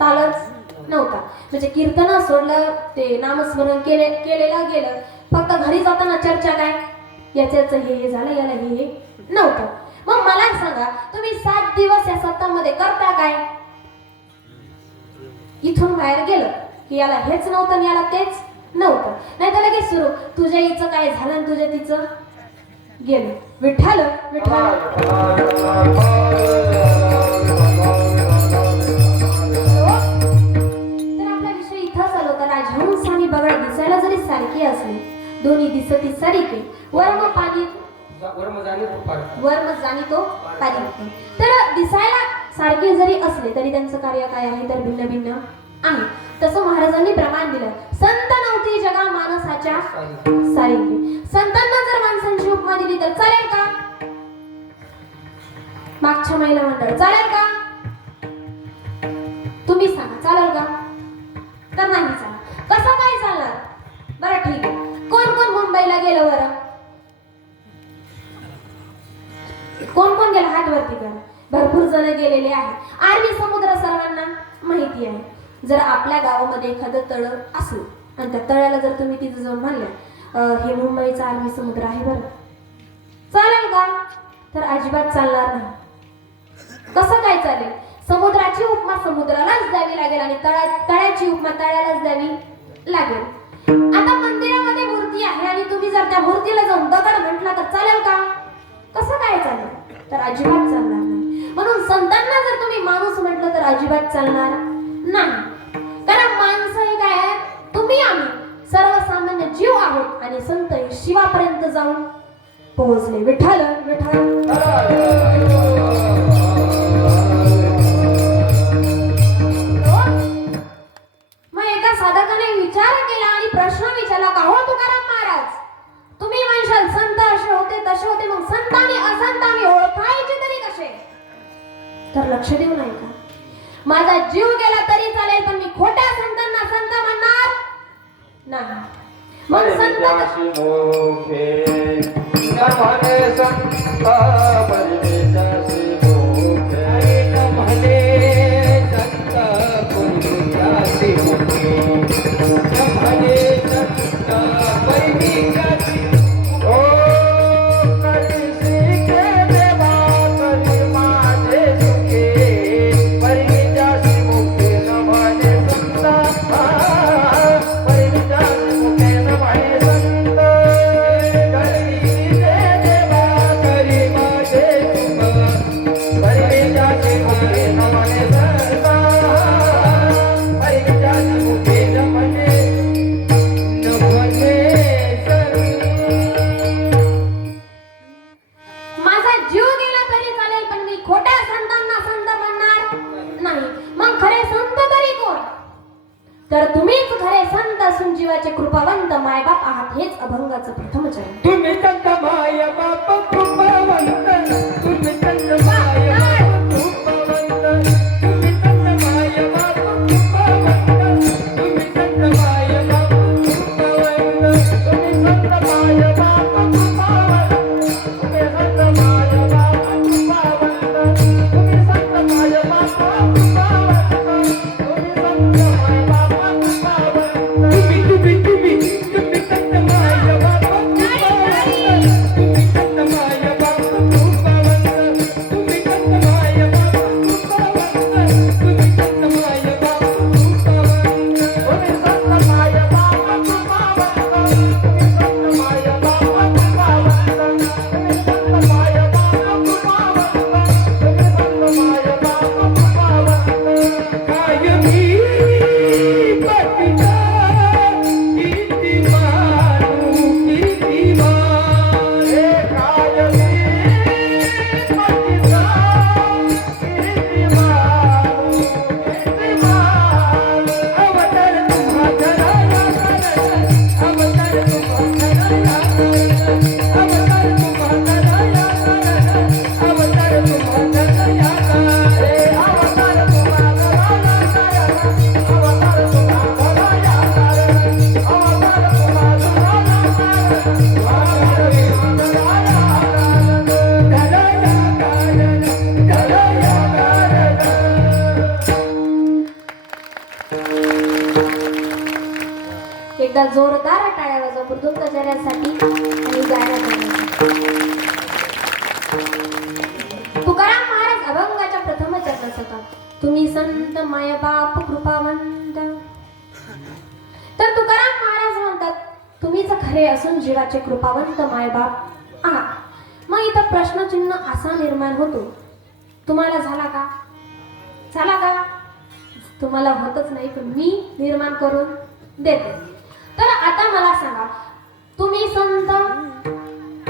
तालच नव्हता. म्हणजे कीर्तन सोडलं, ते नामस्मरण केलेलं गेलं. फक्त घरी जाताना चर्चा काय? याचं हे झालं, याला हे नव्हतं. मग मला सांगा, तुम्ही 7 दिवस या सप्ताहामध्ये करता काय? इथून बाहेर गेलं की याला हेच नव्हतं आणि याला तेच नव्हतं. नाही तर लगेच सुरू, तुझ्या हिचं काय झालं आणि तुझ्या तिचं गेलं. विठ्ठल विठ्ठल. तर आपला विषय इथंच आलो का राजहंस आणि बगळा दिसायला जरी सारखी असली, दोन्ही दिसती सारखी, वर्म पाणी वर्म जाणी तो पाणी. तर दिसायला सारखे जरी असले तरी त्यांचं कार्य काय आहे तर भिन्न भिन्न आहे. तसं महाराजांनी प्रमाण दिलं. संत नव्हती जगा माणसाच्या सारखी. संतांना जर माणसांची उपमा दिली तर चालेल का? मागच्या महिला मंडळ चालेल का? तुम्ही सांगा, चालेल का? तर नाही चालणार. कसं काय चालणार? बरं ठीक आहे, कोण कोण मुंबईला गेलं बरं? कोण कोण गेलं हात वरती करा. भरपूर जण गेलेले आहेत. अरबी समुद्र सर्वांना माहिती आहे. जर आपल्या गावामध्ये एखादं तळ असलं आणि त्या तळ्याला जर तुम्ही तिथे जाऊन म्हणल्या हे मुंबईचा अरबी समुद्र आहे बरं, चालेल का? तर अजिबात चालणार नाही. कसं काय चालेल? समुद्राची उपमा समुद्रालाच द्यावी लागेल आणि तळ्याची उपमा तळ्यालाच द्यावी लागेल. आता मंदिरामध्ये मूर्ती आहे आणि तुम्ही जर त्या मूर्तीला जाऊन दगड म्हटला तर चालेल का? कसं काय चालेल? तर अजिबात चालणार नाही. म्हणून संतांना जर तुम्ही माणूस म्हटलं तर अजिबात चालणार नाही. कारण माणसं हे काय आहे? तुम्ही आम्ही सर्वसामान्य जीव आहोत आणि संत हे शिवापर्यंत जाऊन पोहोचले. विठ्ठल विठ्ठल. मग एका साधकाने विचार केला आणि प्रश्न विचारला का हो तुकाराम महाराज, तुम्ही म्हणशाल संत असे होते तसे होते, मग संत आणि असंत आम्ही ओळखायचे तरी कसे? तर लक्ष देऊ नये का? माझा जीव गेला तरी चालेल पण मी खोट्या संतांना संत म्हणणार नाही. मग संत अभंगाचं प्रथम चरण. तुम्ही संत माय बाप कृपावंत तुम्ही संत माय बाप कृपावंत तुम्ही संत माय बाप कृपावंत तुम्ही संत माय बाप कृपावंत तुम्ही संत माय बाप कृपावंत तुम्ही संत माय बाप कृपावंत तुम्ही संत माय बाप कृपावंत तुम्ही संत माय बाप कृपावंत तुम्ही संत माय बाप एकदा जोरदार टाळ्या वाजवा मृदुंगाचार्यासाठी आणि गायनासाठी. तुकाराम महाराज अभंगाच्या प्रथम चरणात होता. तुम्ही संत माय बाप कृपावंत. तर तुकाराम महाराज म्हणतात तुम्हीच खरे असून जीवाचे कृपावंत मायबाप आहात. मग इथं प्रश्नचिन्ह असा निर्माण होतो, तुम्हाला झाला का? झाला का? तुम्हाला होतच नाही पण मी निर्माण करून देते. तर आता मला सांगा, तुम्ही संत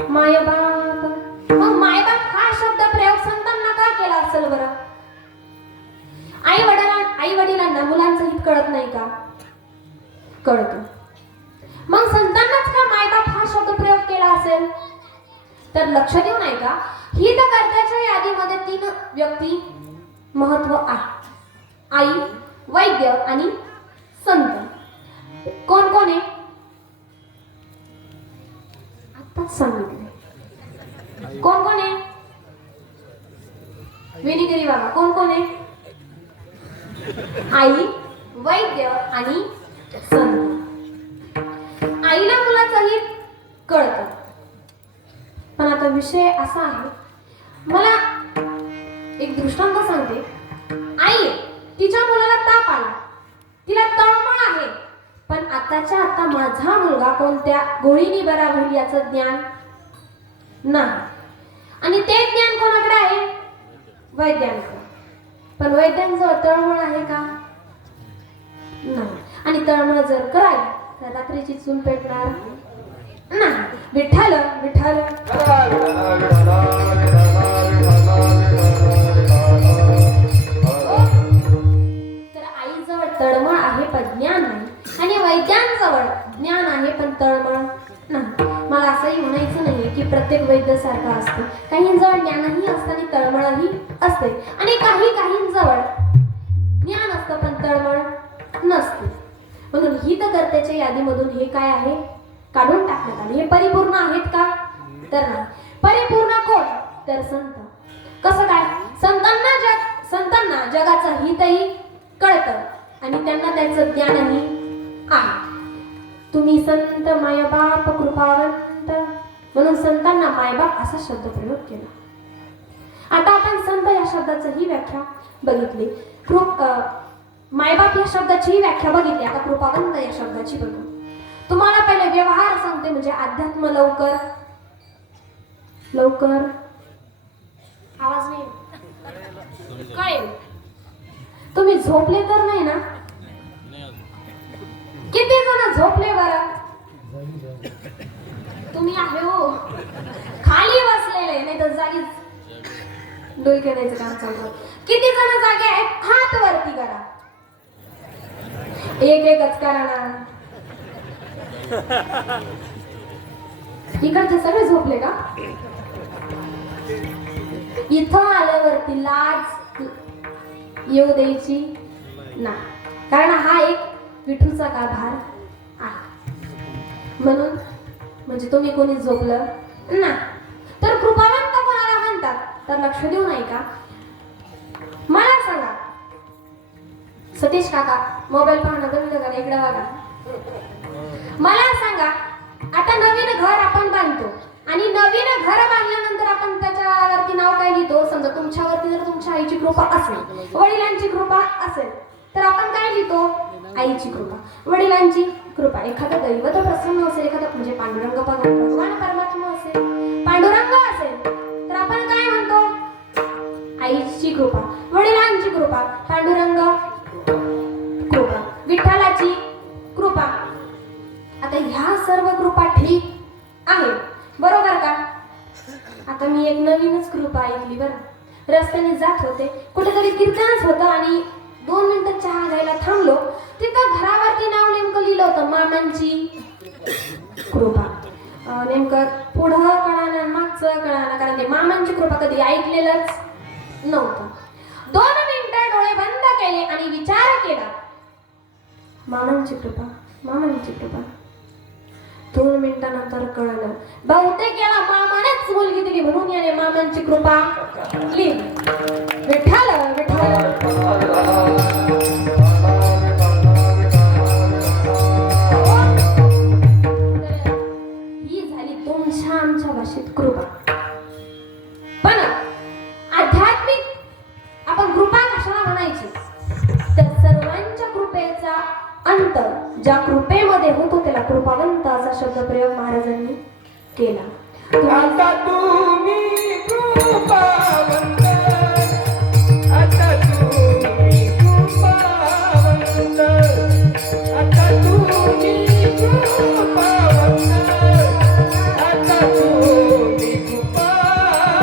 मायबाप, मग मायबाप हा शब्द प्रयोग संतांना का केला असेल बरं? आई वडिलांना मुलांचं हित कळत नाही का? कळतं. मग संतांनाच का मायबाप हा शब्द प्रयोग केला असेल? तर लक्ष देऊ नाही का, हितकर्त्याच्या यादीमध्ये 3 व्यक्ती महत्व आहे: आई, वैद्य आणि संत. कोण कोण आहे? आताच सांगितले. कोण कोण आहे? विनिगिरी बाबा, कोण कोण आहे? आई, वैद्य आणि संत. आईला मुलाचं हित कळतं. पण आता विषय असा आहे, मला एक दृष्टांत सांगते. आई, तिच्या मुलाला ताप आला, तिला तळमळ आहे, पण आताच्या आता माझा मुलगा कोणत्या गोळीने बरा होईल याचं ज्ञान नाही. आणि ते ज्ञान कोणाकडे आहे? वैद्यांकडे. पण वैद्यांजवळ तळमळ आहे का? नाही. आणि तळमळ जर करायला तर रात्रीची चूल पेटणार नाही. विठ्ठल विठ्ठल. तर आईजवळ तळमळ आहे पण ज्ञान नाही, आणि वैद्यांजवळ ज्ञान आहे पण तळमळ नाही. मला असंही म्हणायचं नाहीये की प्रत्येक वैद्य सारखा असतो. काहींजवळ ज्ञानही असतं आणि तळमळही असते, आणि काहींजवळ ज्ञान असतं पण तळमळ नसते. म्हणून हितकर्त्याच्या यादीमधून हे काय आहे? काढून टाकण्यात आले. हे परिपूर्ण आहेत का? तर नाही. परिपूर्ण कोण? तर संत. कसं काय? संतांना जगाचं हितही कळतं आणि त्यांना त्याचं ज्ञानही आहे. तुम्ही संत मायबाप कृपावंत, म्हणून संतांना मायबाप असा शब्द प्रयोग केला. आता आपण संत या शब्दाची ही व्याख्या बघितली. मायबाप या शब्दाची व्याख्या बघितली. आता कृपावंत या शब्दाची बघू. तुम्हाला पहिले व्यवहार सांगते, म्हणजे अध्यात्म. लवकर लवकर आवाज नाही काय? तुम्ही झोपले तर नाही ना? किती जण झोपले बरं? तुम्ही आहे हो, खाली बसलेले, नाही तर जागीच डोके द्यायचं काम चालतं. किती जण जागे आहेत? हात वरती करा. एकच करा ना. इकडचे सगळे झोपले का? इथं आल्यावरती लाज येऊ द्यायची ना, कारण हा एक विठूचा कारभार आहे. म्हणून म्हणजे तुम्ही कोणी झोपलं ना तर कृपावंत कोणाला म्हणतात तर लक्ष देऊ नाही का? मला सांगा सतीश काका, मोबाईल पाहणं बंद करा, इकडे बघा. मला सांगा, आता नवीन घर आपण बांधतो आणि नवीन घर बांधल्यानंतर आपण त्याच्यावरती नाव काय लिहितो? समजा तुमच्यावरती जर तुमच्या आईची कृपा असेल, वडिलांची कृपा असेल, तर आपण काय लिहितो? आईची कृपा, वडिलांची कृपा. एखादं दैवत प्रसन्न असेल, एखादं म्हणजे पांडुरंग भगवान परमात्मा असेल, पांडुरंग असेल, तर आपण काय म्हणतो? आईची कृपा, वडिलांची कृपा, पांडुरंग कृपा, विठ्ठलाची कृपा. आता ह्या सर्व कृपा ठीक आहे, बरोबर का? आता मी एक नवीनच कृपा ऐकली बरं. रस्त्याने जात होते, कुठेतरी कीर्तनच होतं आणि 2 मिनिटं चहा घ्यायला थांबलो. तिथं घरावरती नाव नेमकं लिहिलं होतं मामांची कृपा. नेमकं पुढं कळालं मागचं कळालं, कारण ते मामांची कृपा कधी ऐकलेलंच नव्हतं. 2 मिनिटं डोळे बंद केले आणि विचार केला, मामांची कृपा, मामांची कृपा. 2 मिनिटानंतर कळलं, बहुतेक याला मामानेच मुलगी दिली म्हणून याने मामांची कृपा लिहिली. विठ्ठल विठ्ठल. ही झाली तुमच्या आमच्या भाषेत कृपा. पण आध्यात्मिक आपण कृपा कशाला म्हणायची? तर सर्वांच्या कृपेचा अंत ज्या कृपेमध्ये होतो त्याला कृपावंत असा शब्दप्रयोग महाराजांनी केला. आता तुम्ही कृपावंत, आता तुम्ही कृपावंत, आता तुम्ही कृपावंत, आता तुम्ही कृपावंत,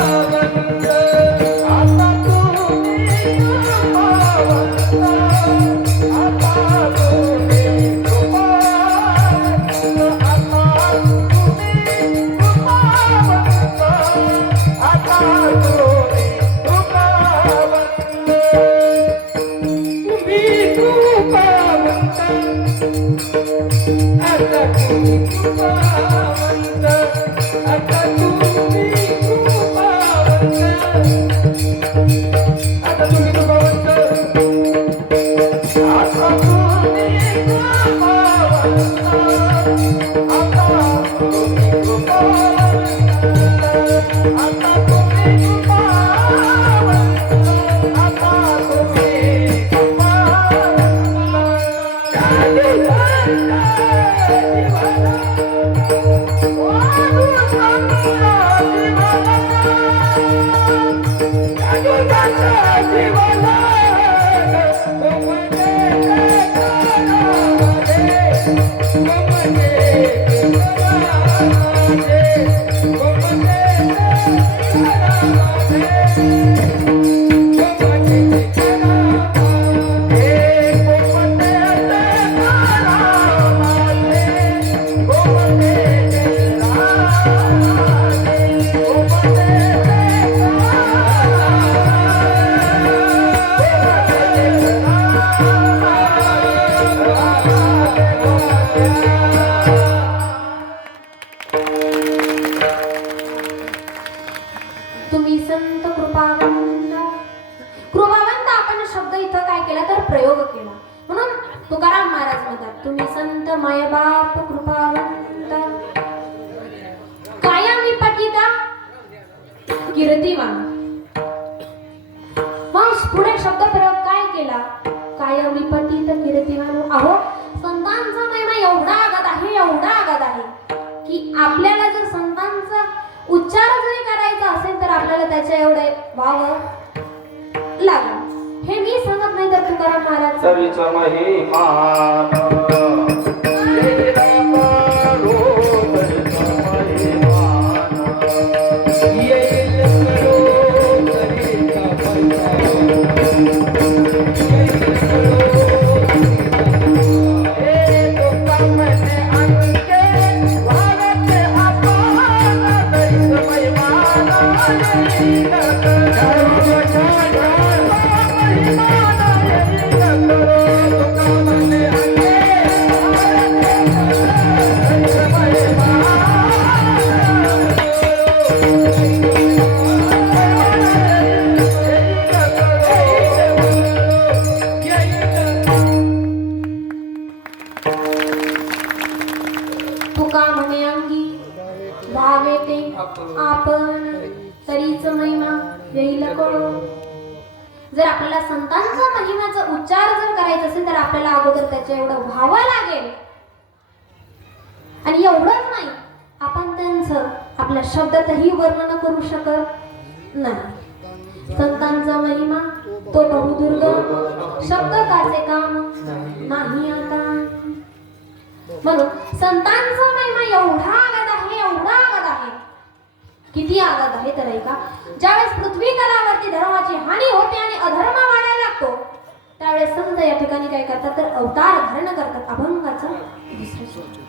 आता तुम्ही कृपावंत, आता तुम्ही तुम्ही संत कृपावंत. कृपावंत आपण शब्द इथं काय केला तर प्रयोग केला. म्हणून तुकाराम महाराज म्हणतात, तुम्ही संत मायबाप कृपावंत, कायमी पतिता कीर्तिवान. मग पुढे शब्द प्रयोग काय केला? कायमी पतित कीर्तिवान. अहो संतांचा महिमा एवढा आगत आहे, एवढा आगत आहे की आपल्याला जर संतांचा उच्चार जरी करायचा असेल तर आपल्याला त्याच्या एवढे व्हावं लागेल. हे मी सांगत नाही तर तुकाराम महाराज. चवीचा महिमान नको. जर आपल्याला संतांचा महिम्याचा उच्चार जर करायचा असेल तर आपल्याला अगोदर त्याच्या एवढं व्हावं लागेल. आणि एवढंच नाही, आपण त्यांचं आपल्या शब्दातही वर्णन करू शकत नाही. संतांचा महिमा तो बहुदुर्ग, शब्द काचे काम नाही आता. म्हणून संतांचा महिमा एवढा आगाध आहे, एवढा आगाध आहे. किती आगाध आहे तर ऐका. ज्यावेळेस पृथ्वी तलावरती धर्माची हानी होते आणि अधर्म वाढायला लागतो, त्यावेळेस संत या ठिकाणी काय करतात तर अवतार धारण करतात. अभंगाचा दुसरा शब्द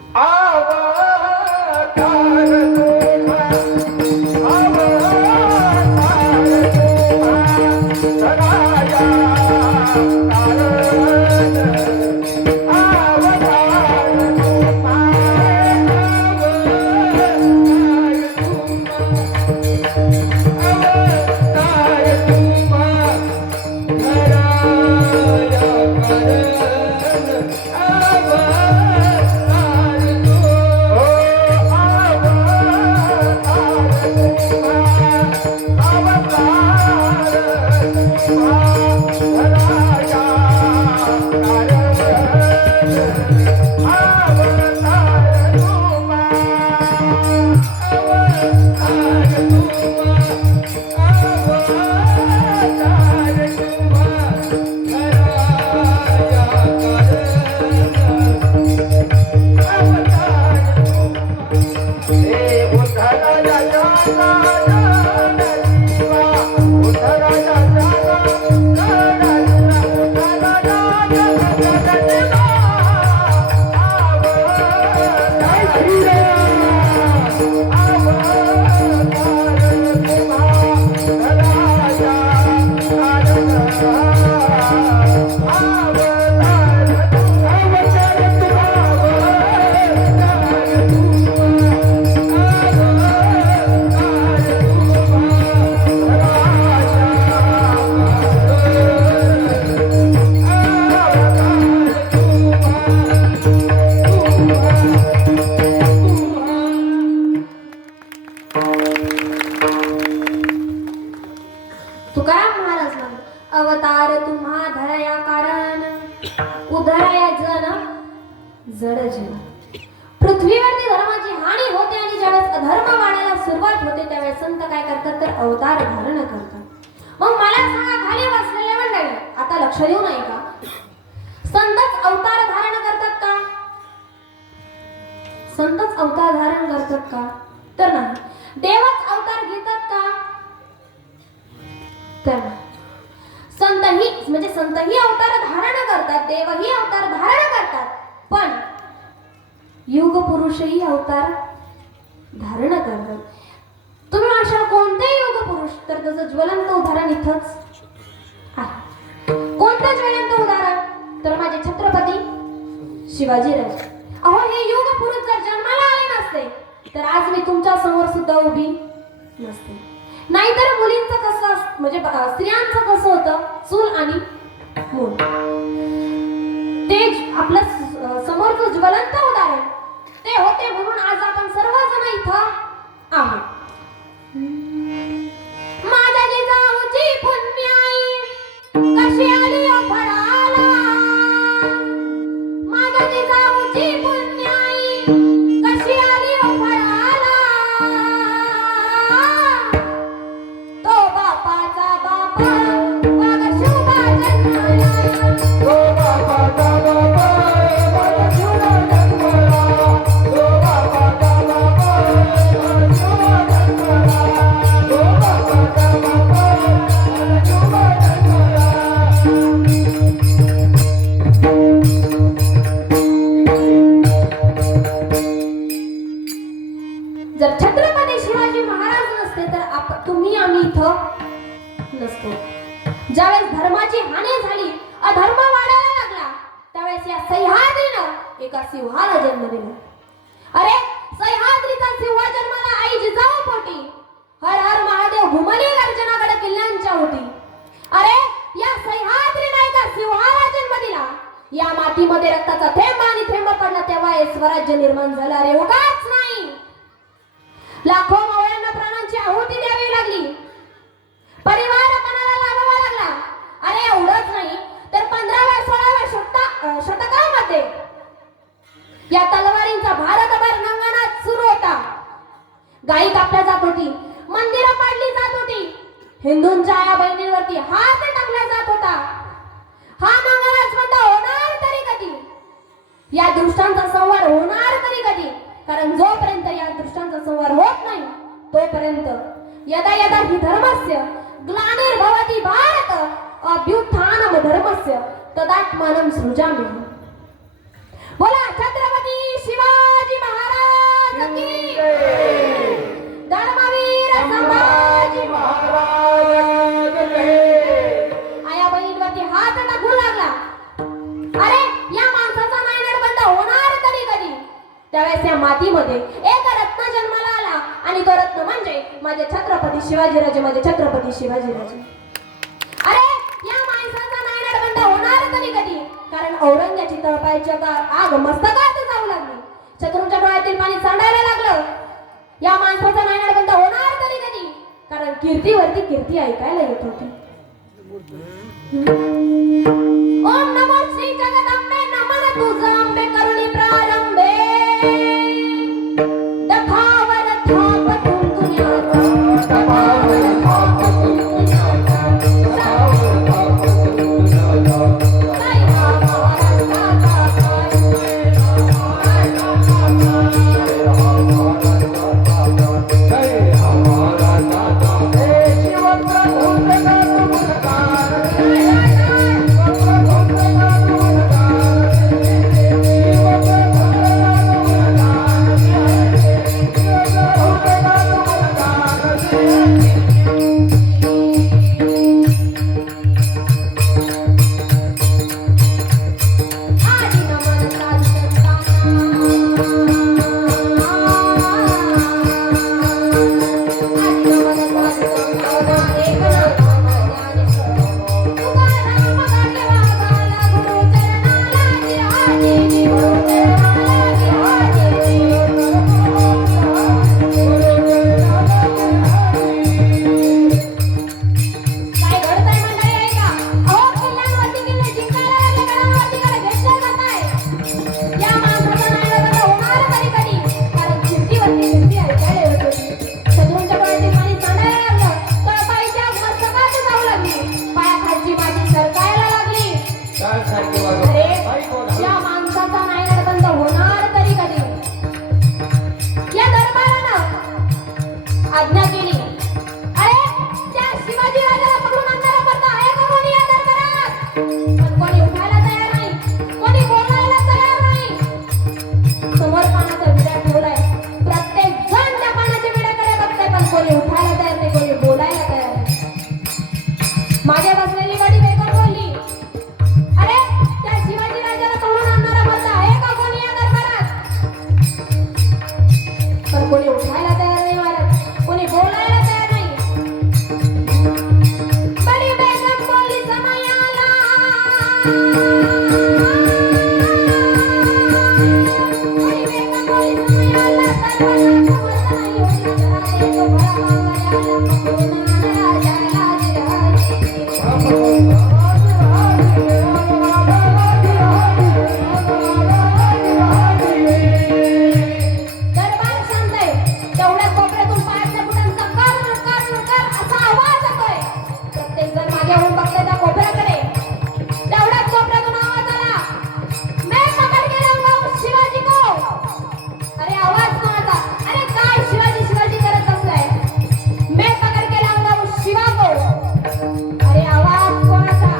तुकाराम महाराज म्हणतात, अवतार तुम्हा धरया कारण, उधरया जन जड जीव. पृथ्वीवरती धर्माची हानी होते आणि ज्यावेळेस अधर्म वाढायला सुरुवात होते त्यावेळेस संत काय करतात तर अवतार धारण करतात. मग मला सांगा खाली बसलेल्या मंडळी, आता लक्ष देऊ नाही का? संतच अवतार धारण करतात का? संतच अवतार धारण करतात का? तर नाही. देवच अवतार घेतात का? तर संतही म्हणजे संतही अवतार धारण करतात, देवही अवतार धारण करतात, पण युग पुरुषही अवतार धारण करतात. तुम्ही म्हणशाल कोणते युग पुरुष? तर त्याचं ज्वलंत उदाहरण इथंच आहे. कोणतं ज्वलंत उदाहरण? तर माझे छत्रपती शिवाजीराजे. अहो, हे युग पुरुष जर जन्माला आले नसते तर आज मी तुमच्या समोर सुद्धा उभी नसते. नाहीतर मुलींचं कसं म्हणजे स्त्रियांचं कसं होतं, चूल आणि मूल. ते आपलं समोरचं ज्वलंत उदाहरण ते होते म्हणून आज आपण सर्वजण इथं आहोत. माझ्या जिजाऊची पुण्याई कशी आली ओ फळाला, माझ्या जिजाऊची पुण्याई कशी आली ओ फळाला. तो बापाचा बापा वाघ शुभा जन्माला, तो बापाचा बाबा वाघ शुभा जन्माला, तो बापाचा बाबा वाघ शुभा जन्माला, तो बापाचा बाबा वाघ शुभा जन्माला. जर छत्रपती शिवाजी महाराज नसते तर तुम्ही आम्ही इथं नसतो. ज्यावेळेस धर्माची हानी झाली, अधर्म वाढायला लागला, त्यावेळेस या सह्याद्रीनं एका सिंहाला जन्म दिला. अरे, सह्याद्रीचा सिंह जन्माला आई जिजाऊ पोटी. हर हर महादेव घुमली गर्जनागड किल्ल्यांच्या होती. अरे, या सह्याद्रीनं एका सिंहाला जन्म दिला. या मातीमध्ये रक्ताचा थेंब आणि थेंब पडला तेव्हा हे स्वराज्य निर्माण झालं. अरे, उगाच नाही, लाखो मावळ्यांना प्राणांची आहुती द्यावी लागली. परिवार जमिनीवरती हात टाकला जात होता. हा मंगळास्पंद होणार तरी कधी? या दृष्टांचा संवार होणार तरी कधी? कारण जोपर्यंत या दृष्टांचा संवार होत नाही तोपर्यंत यदा यदा हि धर्मस्य ग्लानिर्भवति भारत अभ्युत्थानम धर्मस्य तदात्मानं सृजामि. बोला छत्रपती शिवाजी महाराज की धर्मवीर संभाजी महाराज जय. आया बहिणीवरती हात टाकू लागला. अरे या माणसाचा नायनाट बंद होणार तरी कधी? त्यावेळेस या मातीमध्ये एक रत्न जन्माला आला आणि तो रत्न म्हणजे माझे छत्रपती शिवाजीराजे, माझे छत्रपती शिवाजीराजे. अरे या माणसाचा नायनाट बंद होणार तरी कधी? कारण औरंग्याची तळपायाची आग मस्तकात जाऊ लागली. शत्रूंच्या डोळ्यातील पाणी सांडायला लागलं. या माणसाचा नायनाट बंद होणार तरी कधी? कारण कीर्तीवरती कीर्ती ऐकायला येत होती. ओम नमो श्री जगदंबे नमन तुझ अंबे करुणी प्रारंभे दखावर थाप तुंतुन्याचा दखावर थाप तुंतुन्याचा दखावर थाप तुंतुन्याचा काय महाराष्ट्राचा जय महाराजाचा हे शिवप्रभू आदि नमन काय घडतंय मंडळी आहे का? अहो किल्ल्यांवरती किल्ले जिंकायला लागले, गडावरती गड घेतले जात आहे. या माणसाचा नायनाट होणार तरी कधी? कारण कीर्तीवरती कीर्ती ऐकायला येत होती. शत्रूंच्या डोळ्यातील पाणी सांडायला लागलं. तळपायाची आग मस्तकात जाऊ लागली. पायाखालची माती सरकायला लागली. सारखी अरे वाजव. या माणसाचा नायनाट बंद होणार तरी कधी? या दरबारानं आज्ञा केली. अरे त्या शिवाजी राजाला पकडून आणणारा पडता आहे का कोणी या दरबारात? पण कोणी उठायला तयार नाही, कोणी बोलायला तयार नाही. समोर पानाचा विडा ठेवलाय. प्रत्येक जण त्या पानाच्या विड्याकडे बघतंय, पण कोणी उठायला तयार नाही, कोणी बोलायला तयार नाही. मागे बसलेली बडी बेकार बोलली. अरे त्या शिवाजी राजाला पकडून आणणारा पडता आहे का कोणी या दरबारात? पण कोणी उठायला तयार नाही महाराज, कोणी बोलायला तयार नाही. बडी बेगम बोली समयाला बडी बेगम बोली समयाला दरबारात मस्त नाही होती जरा तो भरा मागायला पकडून आणा जायला दिराजी. दरबार शांत आहे. तेवढ्या कोपऱ्यातून पायाच्या बुटांचा कर कर कर असा आवाज येतोय. प्रत्येक जण मागे वळून बघतोय त्या कोपऱ्याकडे. तेवढ्याच कोपऱ्यातून आवाज आला, मैं पकड़ के लाऊंगा उस शिवाजी को. अरे आवाज कोणाचा? अरे काय शिवाजी शिवाजी करत बसलाय? मैं पकड़ के लाऊंगा उस शिवा को. अरे आवाज कोणाचा?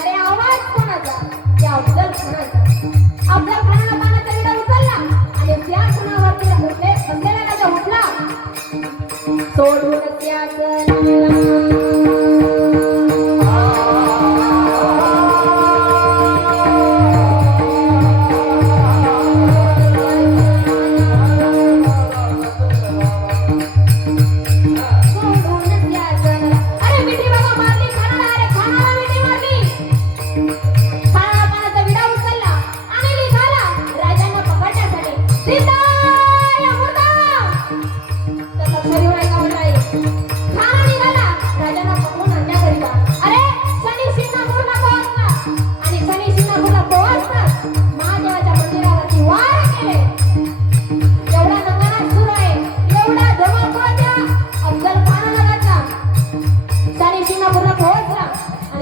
अरे आवाज कोणाचा? त्या अफजल खानाचा. अफजल खानाला पाण्याचा विडा उचलला आणि सिंहासनावरती बसलेला राजा उठला. सोडून सिंहासनाला अरे मिठी बघा मारली खानाला. अरे खानाला मिठी मारली. खानाला पाण्याचा विडा उचलला आणि निघाला राजांना पकडण्यासाठी. सीताय अमृता तर लक्षात येऊ नये का मंडळी? खाना निघाला राजांना पकडून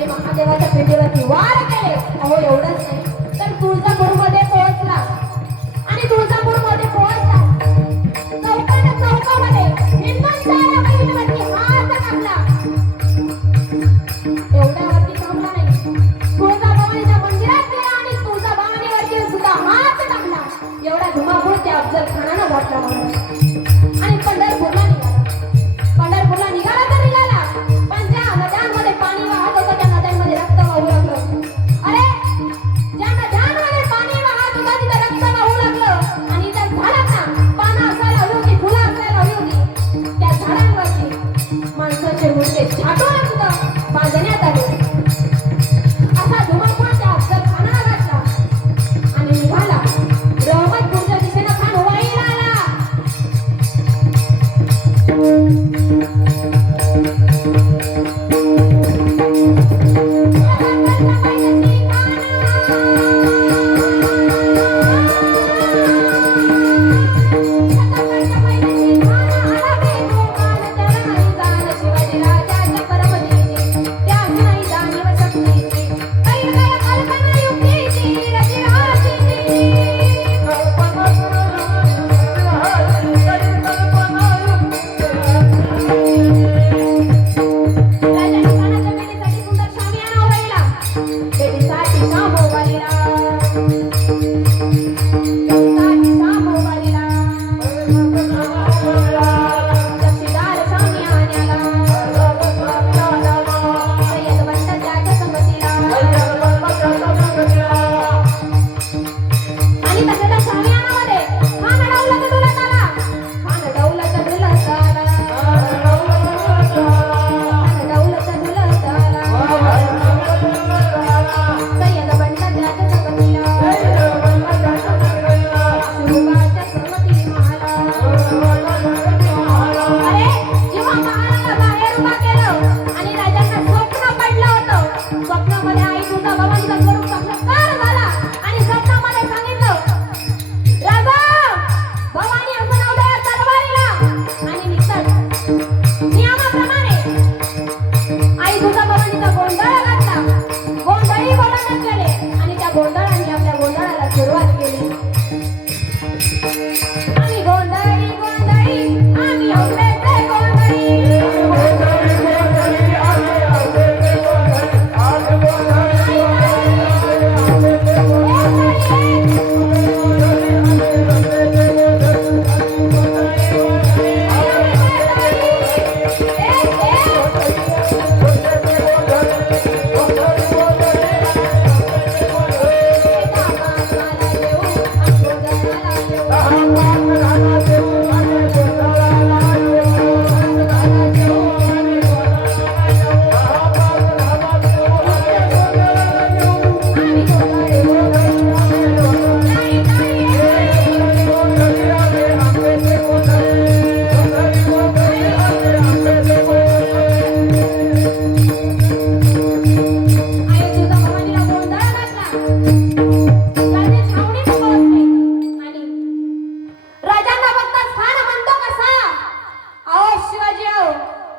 आणि महादेवाच्या पेटीवरती वार केले. अहो एवढंच नाही तर तुळजापूरमध्ये पोहोचला आणि तुळजापूरमध्ये पोहोचला चौकामध्ये हिंदुस्थान बहिणीवरती हात टाकला. एवढ्यावरती थांबला नाही. तुळजाभवानीच्या मंदिरात गेला आणि तुळजाभवानीवरती सुद्धा हात टाकला. एवढा धुमाकूळ त्या अफजल खानानं घातला आणि पंढरपूरला निघाला. पंढरपूरला निघाला तर निघाला पण ज्या नद्यांमध्ये पाणी वाहत होतं त्या नद्यांमध्ये रक्त वाहू लागलं. अरे ज्या नद्यांमध्ये पाणी वाहत होतं तिथं रक्त वाहू लागलं आणि त्या झाडांना पानं असायला हवी होती, फुलं असायला हवी होती. त्या झाडांवरती माणसाचे मुंडके छाटून तिथं बांधण्यात आले. असा धुमाकूळ त्या अफजल खानाला घातला आणि निघाला. रहमतपूरच्या दिशेनं खान वाईला आला.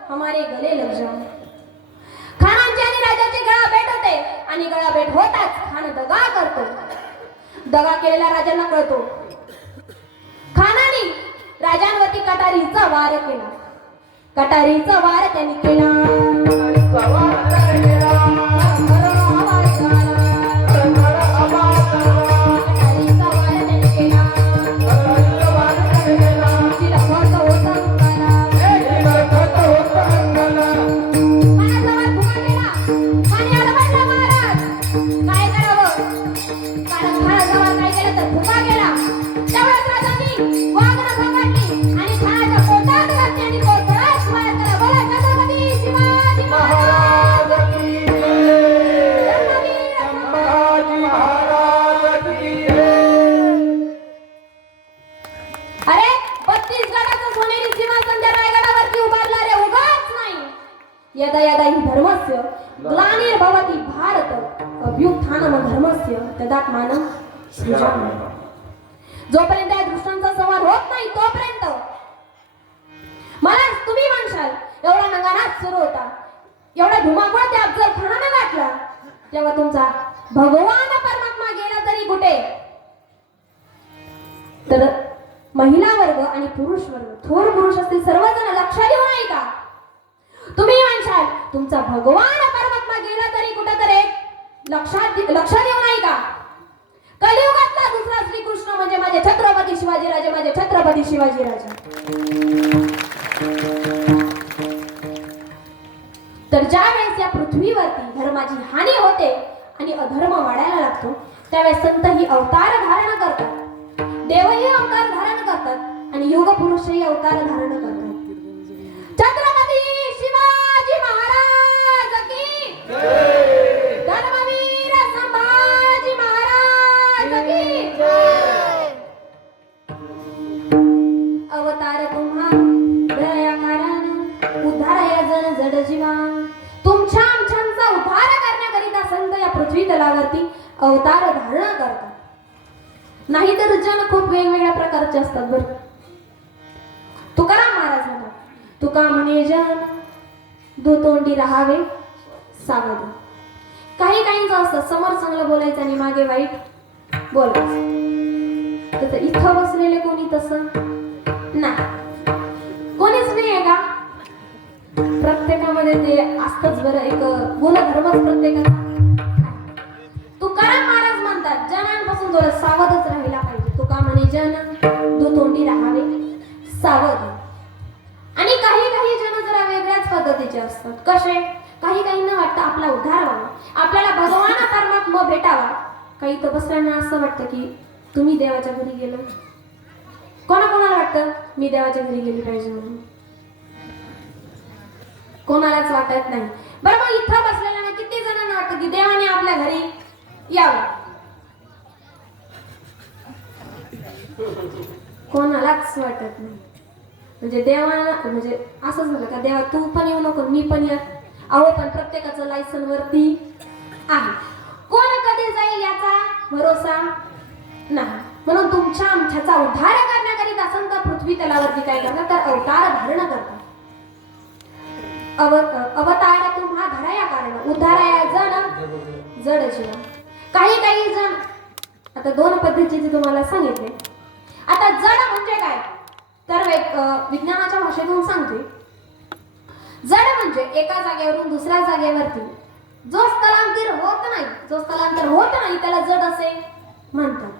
हमारे गले लग जाओ. खानांची आणि राजाची गळा भेट होते आणि गळा भेट होताच खान दगा करतो. दगा केलेला राजांना कळतो. खानाने राजांवरती कटारीचा वार केला. कटारीचा वार त्यांनी केला. यदा यदा हि धर्मस्य ग्लानिर्भवति भारत अभ्युत्थानम धर्मस्य तदात्मानं सृजामि. जोपर्यंत या दृष्टांचा संवाद होत नाही तोपर्यंत मला तुम्ही म्हणशाल एवढा नगानाच सुरू होता. एवढा धुमाकूळ त्या अफजल खानाने घातला. तेव्हा तुमचा भगवान परमात्मा गेला तरी कुठे? तर महिला वर्ग आणि पुरुष वर्ग, थोर पुरुष असतील सर्वजण लक्ष देऊ नाही का? तुम्ही म्हणशाल तुमचा भगवान परमात्मा गेला तरी कुठं तर एक लक्ष देऊ नाही का? कलियुगातला दुसरा श्रीकृष्ण म्हणजे माझे छत्रपती शिवाजीराजे, माझे छत्रपती शिवाजीराजे. तर ज्या वेळेस या पृथ्वीवरती धर्माची हानी होते आणि अधर्म वाढायला लागतो त्यावेळेस संत ही अवतार धारण करतात, देवही अवतार धारण करतात आणि योग पुरुषही अवतार धारण करतात. छत्रपती शिवाजी महाराज की जय, धर्मवीर संभाजी महाराज की जय. अवतार तुम्हा दया कारण उद्धारया जन जड जीवा. तुमच्या आमच्यांचा उद्धार करण्याकरिता संत या पृथ्वी तलावरती अवतार धारण करतात. नाहीतर जन खूप वेगवेगळ्या प्रकारचे असतात बरं. तुकाराम महाराज म्हणतात, तुका म्हणे जन दुतोंडी राहावे सावध. काही काहींचं असतं समोर चांगलं बोलायचं आणि मागे वाईट बोलायचं. तर इथं बसलेले कोणी तसं नाही, कोणीच नाही आहे का? प्रत्येकामध्ये ते असतंच बरं, एक गुणधर्मच प्रत्येकाचा. तुकाराम महाराज म्हणतात जनांपासून थोडं सावधच राहायला पाहिजे. तुका म्हणे जन दुतोंडी राहावे सावध. आणि काही काही जन जरा वेगळ्याच पद्धतीचे असतात. कसे? काही काहींना वाटतं आपला उद्धार व्हावा, आपल्याला भगवान परमात्मा भेटावा. काही तर बसल्यांना असं वाटतं की तुम्ही देवाच्या घरी गेलो. कोणाकोणाला वाटतं मी देवाच्या घरी गेली पाहिजे म्हणून? कोणालाच वाटत नाही. बरं मग इथं बसलेल्या किती जणांना वाटतं की देवाने आपल्या घरी यावं? कोणालाच वाटत नाही. म्हणजे देवाला म्हणजे असं झालं का देवा तू पण येऊ नको मी पण येत. अहो पण प्रत्येकाचं लायसन वरती आहे, कोण कधी जाईल याचा भरोसा नाही. म्हणून तुमच्या आमच्याचा उद्धार करण्याकरिता संत पृथ्वी तलावरती काय करतात तर अवतार धारण करतात. अवतार तुम्हा धराया कारण उद्धाराया जन जड जीवा. काही काही जण आता दोन पद्धतीचे तुम्हाला सांगितले. आता जड म्हणजे काय तर विज्ञानाच्या भाषेतून सांगते. जड म्हणजे एका जागेवरून दुसऱ्या जागेवरती जो स्थलांतर होत नाही त्याला जड असे म्हणतात.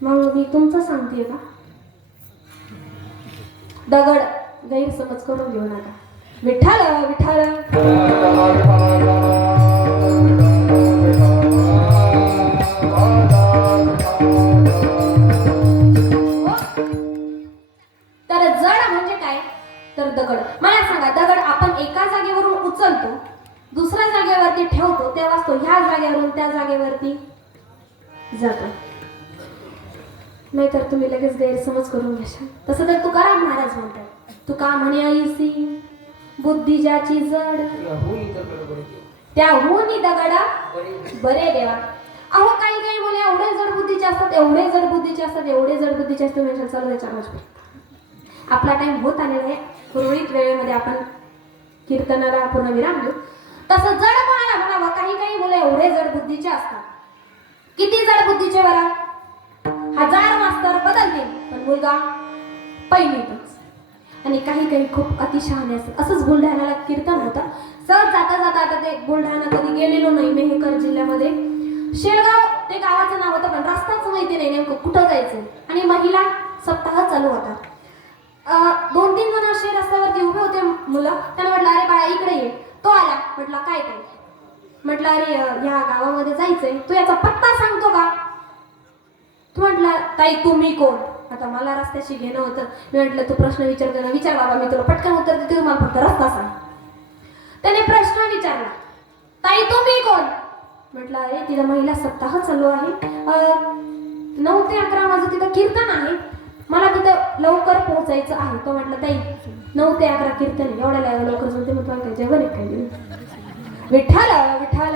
मग मी तुमचं सांगते का? दगड गैरसमज करून घेऊ नका. विठ्ठल विठ्ठल तर जड म्हणजे काय तर दगड. मला सांगा दगड आपण एका जागेवरून उचलतो दुसऱ्या जागेवरती ठेवतो तेव्हाच तो ह्या जागेवरून त्या जागेवरती जातो. नाहीतर तुम्ही लगेच गैरसमज करून घ्याल. तसं तर तुकाराम महाराज म्हणतात तुका म्हणे ऐसी बुद्धी ज्याची जड त्याहून दगड बरे देवा. अहो काही काही मुले एवढे जड बुद्धीचे असतात म्हणजे चालू त्याच्या आपला टाइम होत आलेला आहे. उर्वरित वेळेमध्ये आपण कीर्तनाला पूर्ण विराम देऊ. तसं जड कोणाला म्हणावं? काही काही मुले एवढे जड बुद्धीचे असतात. किती जड बुद्धीचे बरा? 1000 मास्तर बदलतील पण मुलगा पहिलीतच. आणि काही काही खूप अतिशहाणे असतात. असंच बुलढाण्याला कीर्तन होतं. सहज जाता जाता आता ते बुलढाणा कधी गेलेलो नाही मेहकर जिल्ह्यामध्ये शेळगाव ते गावाचं नाव होतं पण रस्ताच माहिती नाही नेमकं कुठं जायचं. आणि महिला सप्ताह चालू होता. 2-3 जण असे रस्त्यावरती उभे होते मुलं. त्यांना म्हटलं अरे बाळा इकडे ये. तो आला. म्हटलं काय काय? म्हटलं अरे ह्या गावामध्ये जायचंय तू याचा पत्ता सांगतो का? तू म्हटलं ताई तुम्ही कोण? आता मला रस्त्याशी घेणं होतं. मी म्हटलं तू प्रश्न विचारतो ना विचार बाबा मी तुला पटकन उत्तर देते तू मला फक्त रस्ता सांग. त्याने प्रश्न विचारला ताई तुम्ही कोण? म्हटलं अरे तिथं महिला सप्ताह चालू आहे 9 ते 11 माझं तिथं कीर्तन आहे मला तिथं लवकर पोहोचायचं आहे. तो म्हटलं ताई 9 ते 11 कीर्तन एवढ्या लवकर जमते मग तुम्हाला काय जेवण काय दिलं? विठ्ठल विठ्ठल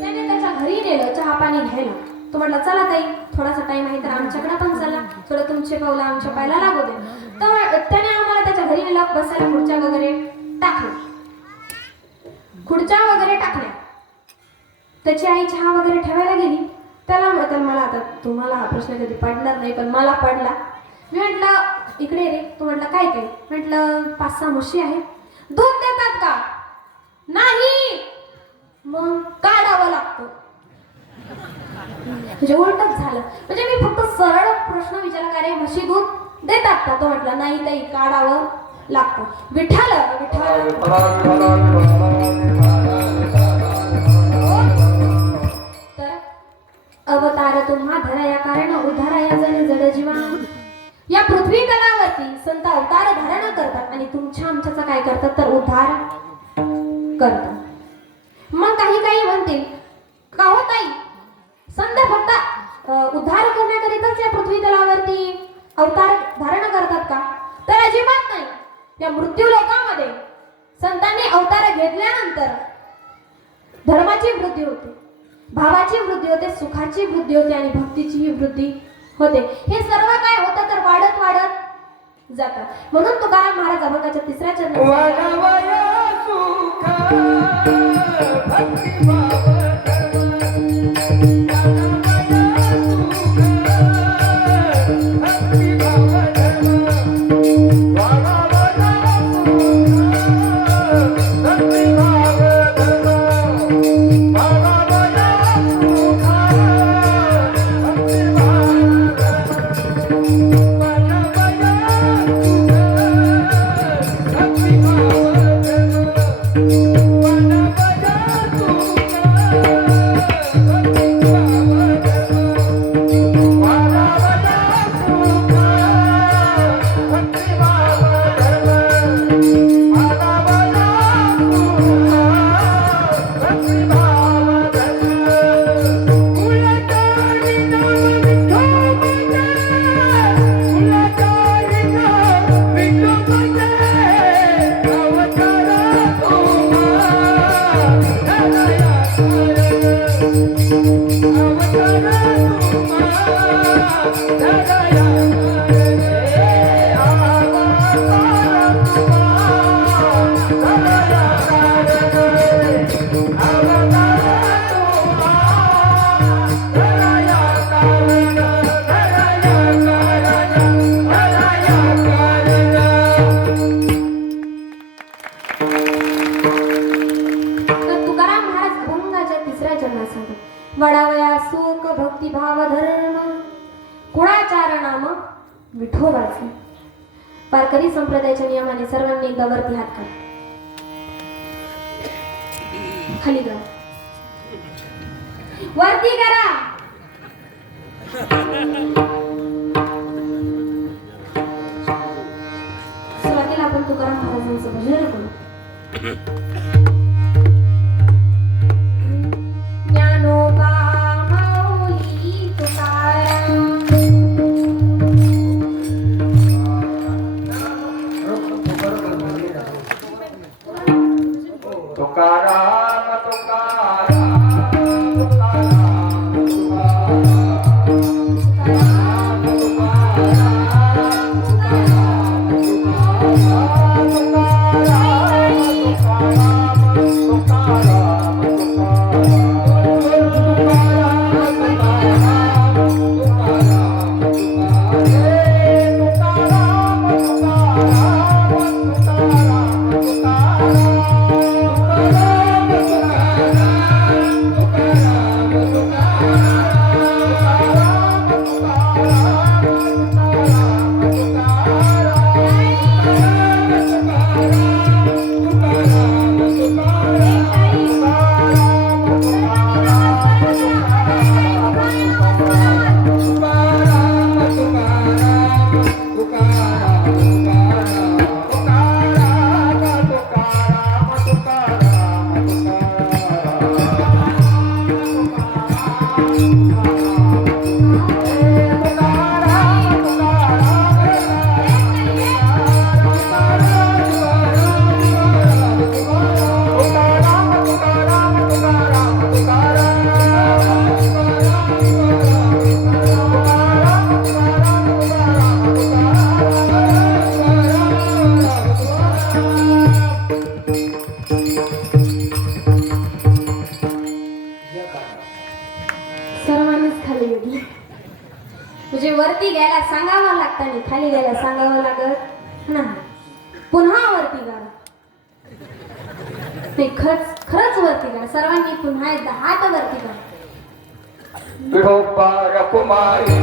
त्याने त्याच्या घरी नेलं चहा पाणी घ्यायला. तो म्हटलं चला ताई थोडासा टाइम आहे तर आमच्याकडे पण चला थोडं तुमचे पावलं आमच्या पायाला लागू दे. तर त्याने आम्हाला त्याच्या घरी नेलं, बसायला खुर्च्या वगैरे टाकल्या. खुर्च्या वगैरे टाकल्या. त्याची आई चहा वगैरे ठेवायला गेली. त्याला मला आता तुम्हाला हा प्रश्न कधी पडणार नाही, पण मला पडला. मी म्हटलं इकडे रे. तू म्हटलं काय काय? म्हटलं 5-6 म्हशी आहेत, दूध देतात का? नाही. मग काढावं लागतं. म्हणजे उलटच झालं. म्हणजे मी फक्त सरळ प्रश्न विचारला का रे म्हशी दूध देतात का? तो म्हटलं नाही ताई, काढावं लागतं. विठ्ठल विठ्ठल. तर अवतार तुम्हा धराया कारण उद्धाराया जण जड जीवा. या पृथ्वी तलावरती संत अवतार धारण करतात आणि तुमच्या आमच्याचा काय करतात तर उद्धार करतात. मग काही म्हणतील का हो ताई, संत फक्त उद्धार करण्याकरिताच या पृथ्वी तलावरती अवतार धारण करतात का? तर अजिबात नाही. या मृत्यू लोकामध्ये संतांनी अवतार घेतल्यानंतर धर्माची वृद्धी होते, भावाची वृद्धी होते, सुखाची वृद्धी होते आणि भक्तीचीही वृद्धी होते. हे सर्व काय होतं तर वाढत वाढत जातात. म्हणून तुकाराम महाराज अभंगाच्या 3ऱ्या चरणात वाढावया सुखा भक्तिभाव वडावया सुख भक्तिभाव धर्म कुळाचार नाम विठोबाचे. वारकरी संप्रदायाच्या नियमाने सर्वांनी गवरती हात काढ खाली जा, वरती करा. सुरुवातीला आपण तुकाराम महाराजांचं भजन करू. तुकाराम तुकाराम तुकाराम तुकाराम सांगावं लागतं आणि खाली गेला सांगावं लागत नाही. पुन्हा वरती करा. ते खरंच वरती करा. सर्वांनी पुन्हा एकदा हात वरती करा. विठोबा कुमारी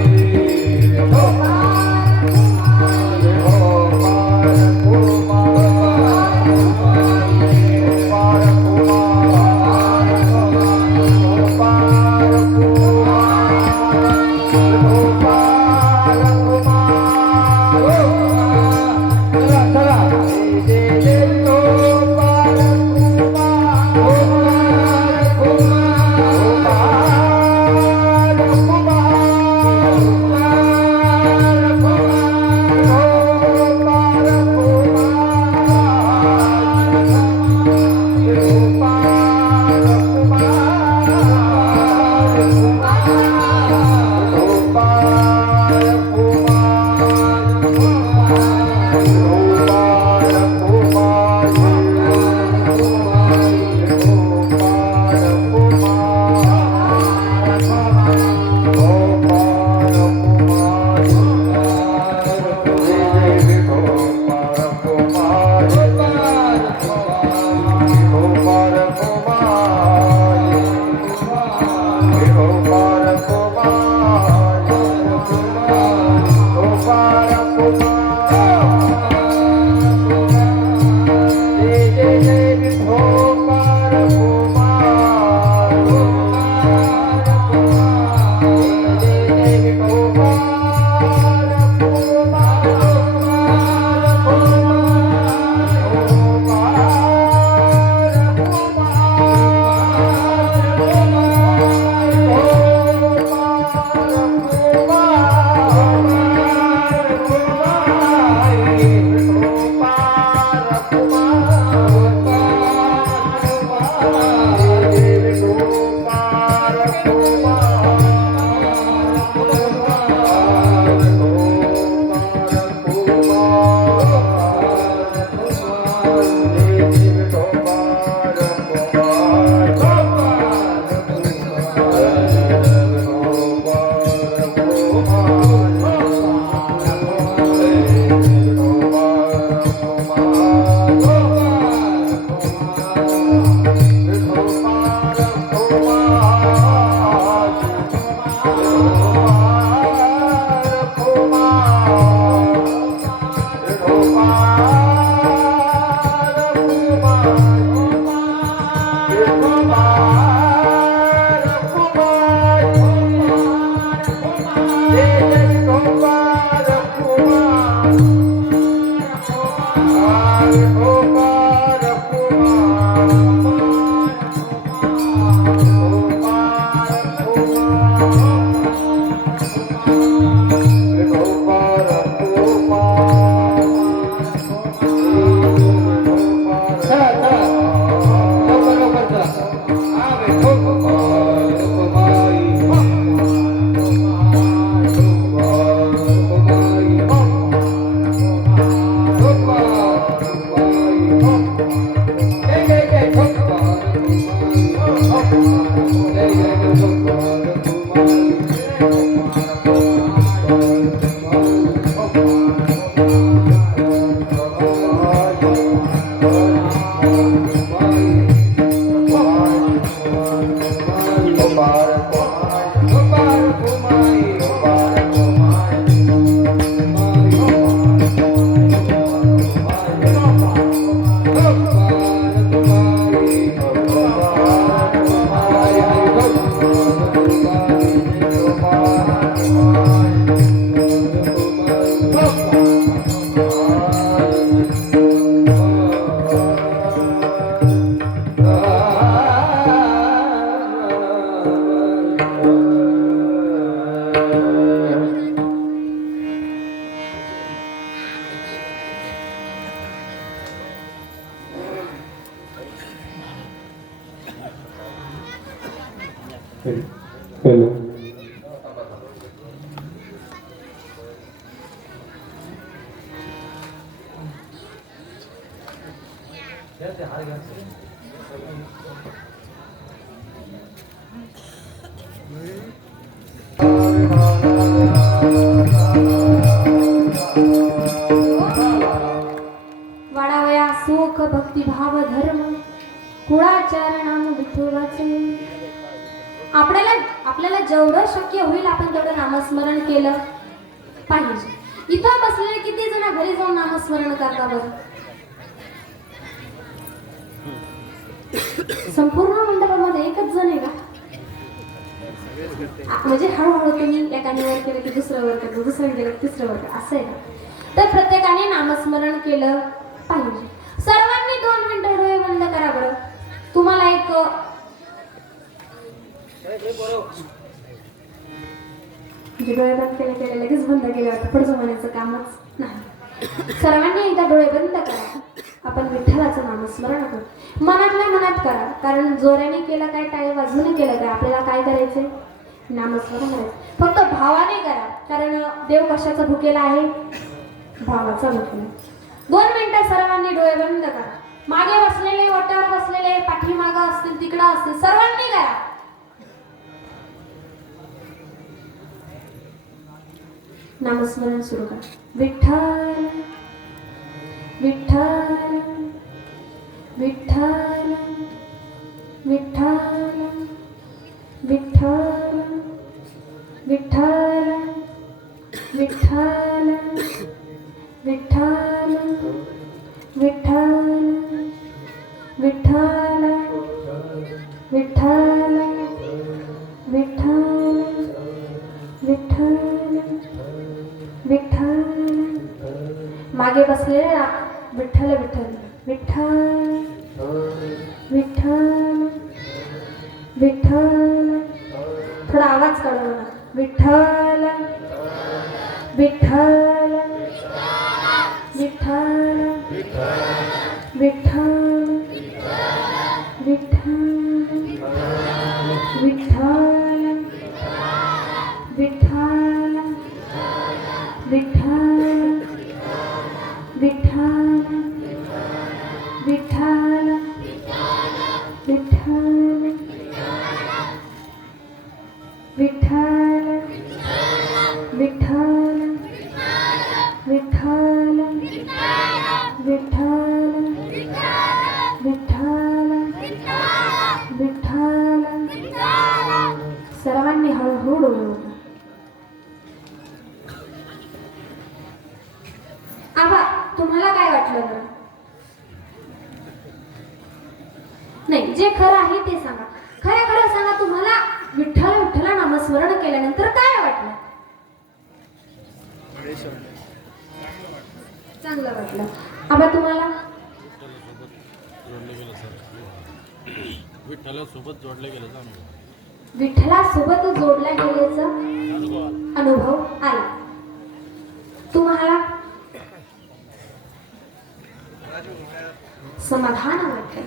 हॅलो Hare भक्तिभाव धर्म कुळाचरणाम विठू वाचे. आपल्याला जेवढं शक्य होईल आपण तेवढं नामस्मरण केलं पाहिजे. इथं बसलेले किती जण घरी जाऊन नामस्मरण करता बरं? संपूर्ण मंडपामध्ये एकच जण आहे का? म्हणजे हळूहळू तुम्ही एकाने वर केलं की दुसरं वर करतो, दुसरं केलं की तिसरं वर करतो, असं आहे का? तर प्रत्येकाने नामस्मरण केलं पाहिजे. सर्वांनी 2 मिनिटं डोळे बंद करा बरं. तुम्हाला एक म्हणजे डोळे बंद केले लगेच बंद केले वाटतं पुढचं म्हणायचं कामच नाही. सर्वांनी एकदा डोळे बंद करा. आपण विठ्ठलाचं नामस्मरण करू. मनातल्या मनात करा, कारण जोराने केलं काय, टाळी वाजवून केलं काय, आपल्याला काय करायचंय? नामस्मरण करायचं. फक्त भावाने करा, कारण देव कशाचा भुकेला आहे? भावाचा भुकेला. 2 मिनिटं सर्वांनी डोळे बंद करा. मागे बसलेले, ओट्यावर बसलेले, पाठीमागं असतील, तिकडं असतील, सर्वांनी करा. नामस्मरण सुरू करा. विठ्ठल विठ्ठल विठ्ठल विठ्ठल विठ्ठल विठ्ठल विठ्ठल विठ्ठल विठ्ठल विठ्ठल विठ्ठल विठ्ठल विठ्ठल विठ्ठल. मागे बसलेले विठ्ठल विठ्ठल विठ्ठल विठ्ठल विठ्ठल. थोडा आवाज काढू ना. विठ्ठल विठ्ठल विठ्ठल विठ्ठल विठ्ठल विठ्ठल विठ्ठल विठ्ठल विठ्ठल विठ्ठल विठ्ठल विठ्ठल विठ्ठल विठ्ठल विठ्ठल विठ्ठल विठ्ठल. सर्वांनी हळूहळू डोळे उघडा. आबा, तुम्हाला काय वाटलं बरं? नाही, जे खरं आहे ते सांगा. खरं खरं सांगा, तुम्हाला विठ्ठल विठ्ठल नामस्मरण केल्यानंतर काय वाटलं? चांगलं वाटलं. आबा, तुम्हाला? विठ्ठलासोबत जोडले गेले. विठ्ठलासोबत जोडल्या गेल्याचा अनुभव आला. तुम्हाला? समाधान वाटलं.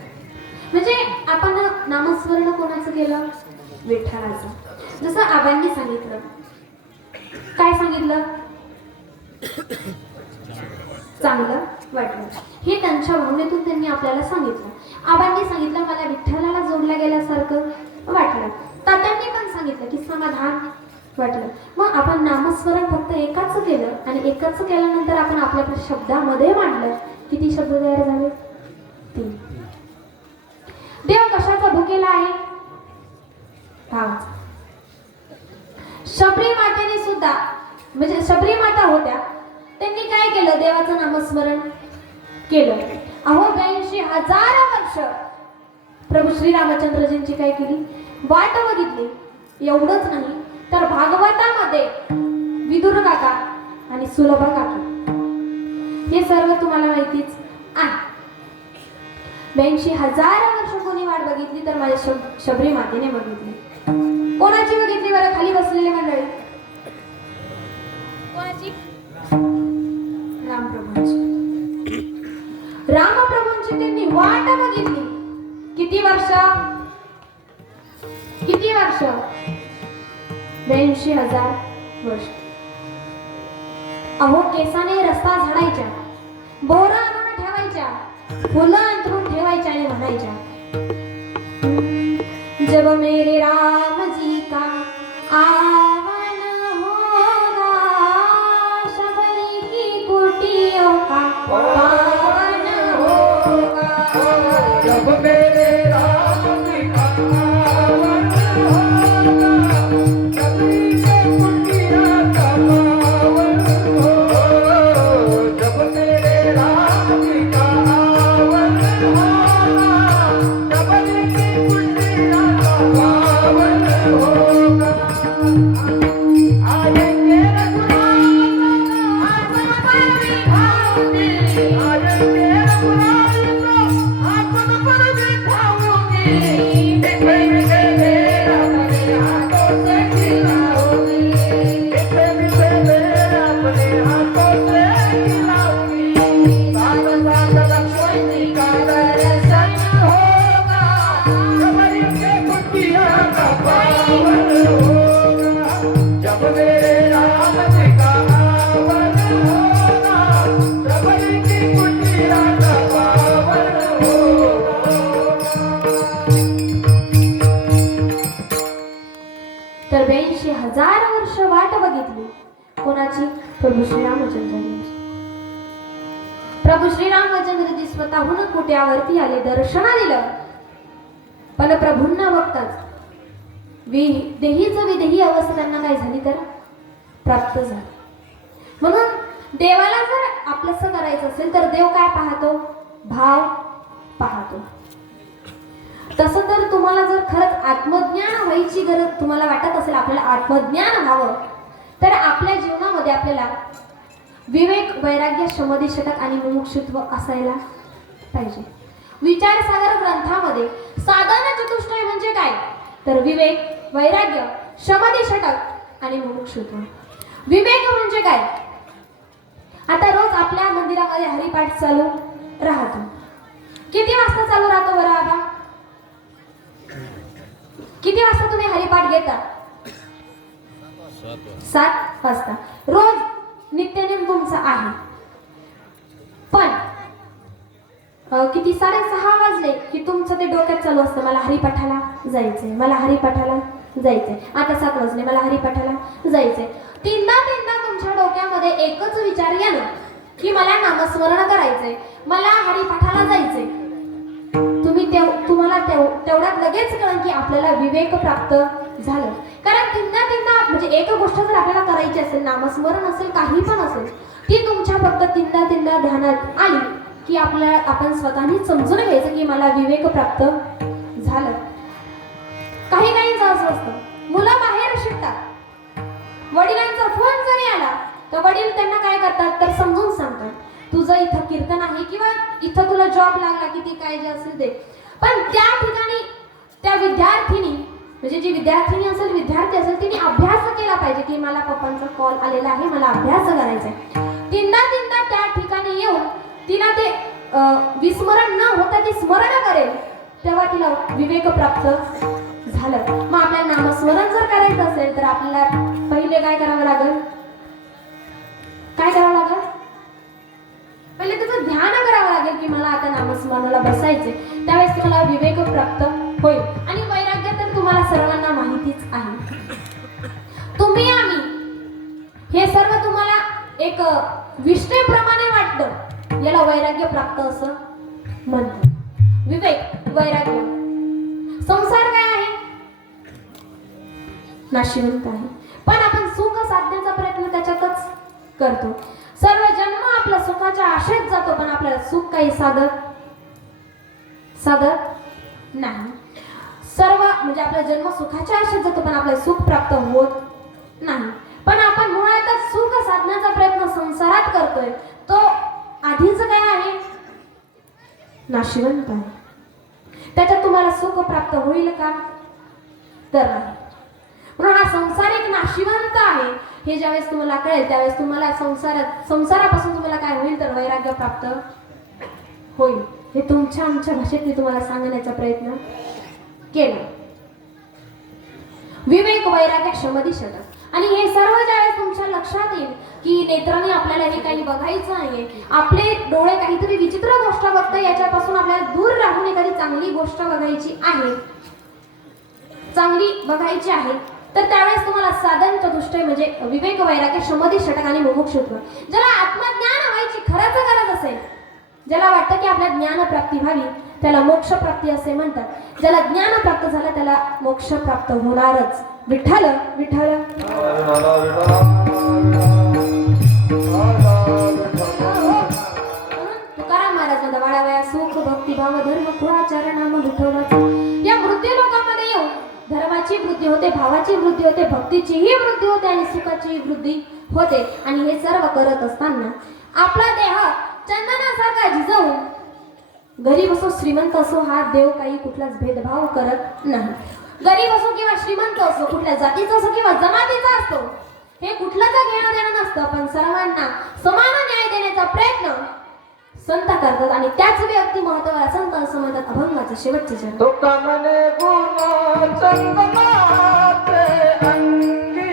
म्हणजे आपण नामस्मरण कोणाचं केलं? विठ्ठलाचं. जसं आबांनी सांगितलं. काय सांगितलं? चांगलं वाटलं. हे त्यांच्या भावनेतून त्यांनी आपल्याला सांगितलं. आबांनी सांगितलं मला विठ्ठलाला जोडल्या गेल्यासारखं वाटलं. तात्यांनी पण सांगितलं की समाधान वाटलं. मग आपण नामस्मरण फक्त एकाच केलं आणि एकाच केल्यानंतर आपण आपल्या शब्दामध्ये मांडलं. किती शब्द तयार झाले? 3. देव कशाचा भुकेला आहे? भावाचा. शबरी मातेने सुद्धा, म्हणजे शबरी माता होत्या, त्यांनी काय केलं? देवाचं नामस्मरण केलं. अहो 82,000 वर्ष प्रभू श्री रामचंद्रजींची काय केली? वाट बघितली. एवढंच नाही तर भागवतामध्ये विदुर काका आणि सुलभा काकी हे सर्व तुम्हाला माहितीच आहे. 82,000 वर्ष कोणी वाट बघितली? तर माझ्या शबरी मातेने बघितली. कोणाची बघितली बरं? खाली बसलेली मंडळी. कोणाची? रामप्रभूंची. रामप्रभूंची त्यांनी वाट बघितली. किती वर्ष? किती वर्ष? 82,000 वर्ष. अहो केसाने रस्ता झाडायच्या, बोरं आणून ठेवायच्या, फुलं अंतरून ठेवायच्या आणि म्हणायच्या, जब मेरे राम जी का आवन होगा, शबरी की कुटियों का पावन होगा. होगा। जब मेरे राम जी का आवन होगा, कबरी के कुटिया का पावन होगा। जब मेरे राम जी का आवन होगा, कबरी की कुटिया का पावन होगा। आएंगे रघुराम आसन पर बिठाऊंगी, आएंगे रघुराम आसन पर बिठाऊंगी। मीठे मीठे मेरा अपने हाथों से खिलाऊंगी, मीठे मीठे मेरा अपने हाथों से खिलाऊंगी। साथ साथ लक्ष्मण जी का दर्शन होगा, कबरी के कुटिया का पावन होगा। जब मेरे राम जी का आवन होगा, कबरी की कुटिया का पावन होगा। तर 82,000 वर्ष वाट बघितली कोणाची? प्रभू श्रीरामचंद्रांची. प्रभू श्रीरामचंद्रजी स्वतःहून कुट्यावरती आले, दर्शना दिलं. पण प्रभूंना बघताच देहीच विदेही अवस्था त्यांना काय झाली तर प्राप्त झाली. म्हणून देवाला जर आपलंसं करायचं असेल तर देव काय पाहतो? भाव पाहतो. तसं तर तुम्हाला जर खरंच आत्मज्ञान व्हायची गरज तुम्हाला वाटत असेल, आपल्याला आत्मज्ञान व्हावं, तर आपल्या जीवनामध्ये आपल्याला विवेक, वैराग्य, शमधी षटक आणि मुमुक्षुत्व असायला पाहिजे. विचारसागर ग्रंथामध्ये साधन चतुष्टय म्हणजे काय? तर विवेक, वैराग्य, शमधी षटक आणि मुमुक्षुत्व. विवेक म्हणजे काय? आता रोज आपल्या मंदिरामध्ये हरिपाठ चालू राहतो. किती वाजता चालू राहतो बरं आबा? किती वाजता तुम्ही हरिपाठ घेता? 7 वाजता. रोज नित्यनेम तुमचा आहे. पण किती 6:30 वाजले की तुमचं ते डोक्यात चालू असतं, मला हरिपाठाला जायचंय, मला हरिपाठाला जायचंय. आता 7 वाजले, मला हरिपाठाला जायचंय. तीनदा तुमच्या डोक्यामध्ये एकच विचार येणं की मला नामस्मरण करायचंय, मला हरिपाठाला जायचंय. तुम्हाला तेवढ्यात लगेच कळेल की आपल्याला विवेक प्राप्त झालं. कारण तीनदा म्हणजे एक गोष्ट जर आपल्याला करायची असेल, नामस्मरण असेल, काही पण असेल, ती तुमच्या फक्त तीनदा ध्यानात आली की आपण स्वतःनीच समजून घ्यायचं की मला विवेक प्राप्त झालं. काही असं असतं, मुलं बाहेर शिकतात, वडिलांचा फोन जरी आला तर वडील त्यांना काय करतात तर समजून सांगतात, तुझं इथं कीर्तन आहे किंवा इथं तुला जॉब लागला की ती काय जे असेल ते. पण त्या ठिकाणी त्या विद्यार्थिनी म्हणजे जी विद्यार्थिनी असेल, विद्यार्थी असेल, तिने अभ्यास केला पाहिजे की मला पप्पांचा कॉल आलेला आहे, मला अभ्यास करायचा आहे. तीनदा त्या ठिकाणी येऊन तिला ते विस्मरण न होता ती स्मरण करेल, तेव्हा तिला विवेक प्राप्त झालं. मग आपल्याला नामस्मरण जर करायचं असेल तर आपल्याला पहिले काय करावं लागेल? पहिले तुझं ध्यान करावं लागेल की मला आता नामस्मरणाला बसायचे. त्यावेळेस तुम्हाला विवेक प्राप्त होईल. आणि वैराग्य तर तुम्हाला सर्वांना माहितीच आहे. तुम्ही आम्ही हे सर्व तुम्हाला एक विष्णेप्रमाणे वाटतं, याला वैराग्य प्राप्त असं म्हणतात. विवेक, वैराग्य. संसार काय आहे? नाशिवंत आहे. पण आपण सुख साधण्याचा प्रयत्न त्याच्यातच करतो. सर्व जन्म आपल्या सुखाच्या आशेत जातो, पण आपल्याला सुख काही साधत नाही. सर्व म्हणजे आपला जन्म सुखाच्या आशेत जातो, पण आपल्याला सुख प्राप्त होत नाही. पण आपण मुळातच सुख साधण्याचा प्रयत्न संसारात करतोय, तो आधीच काय आहे? नाशिवंत आहे. त्याच्यात तुम्हाला सुख प्राप्त होईल का? तर नाही. म्हणून हा संसार एक नाशिवंत आहे हे ज्यावेळेस तुम्हाला कळेल, त्यावेळेस तुम्हाला संसारापासून तुम्हाला काय होईल तर वैराग्य प्राप्त होईल. हे तुमच्या आमच्या भाषेत मी तुम्हाला सांगण्याचा प्रयत्न केला. विवेक, वैराग्य, शमधी षटक. आणि हे सर्व ज्यावेळेस तुमच्या लक्षात येईल की नेत्राने आपल्याला हे काही बघायचं नाहीये, आपले डोळे काहीतरी विचित्र गोष्ट बघतात, याच्यापासून आपल्याला दूर राहून एखादी चांगली गोष्ट बघायची आहे, तर त्यावेळेस तुम्हाला साधन चतुष्टय म्हणजे विवेक, वैराग्य, शमधी षटक आणि मुमुक्षुत्व, ज्याला आत्मज्ञान व्हायची खरंच गरज असेल, ज्याला वाटतं की आपल्या ज्ञानप्राप्ती व्हावी त्याला मोक्ष प्राप्ती असे म्हणतात. ज्याला ज्ञान प्राप्त झालं त्याला मोक्ष प्राप्त होणारच. विठ्ठल विठ्ठल तुकाराम महाराज म्हणतात वाढावया सुख भक्तिभाव धर्म कुळाचार नाम विठोबाचा. या मृत्यू लोकांमध्ये येऊन धर्माची वृद्धी होते, भावाची वृद्धी होते, भक्तीचीही वृद्धी होते आणि सुखाची वृद्धी होते. आणि हे सर्व करत असताना आपला देह चंदनासारखा झिजवून गरीब असो श्रीमंत असो हा देव काही कुठलाच भेदभाव करत नाही. गरीब असो किंवा श्रीमंत असो, कुठल्या जातीचा असो किंवा जमातीचा असतो, हे कुठलंच घेणं देणं नसतं. पण सर्वांना समान न्याय देण्याचा प्रयत्न संत करतात आणि त्याच व्यक्ती महत्वाला संत असं म्हणतात. अभंगाचं शेवटचे चरण. तो कामने गुण चंदनाचे अंगी,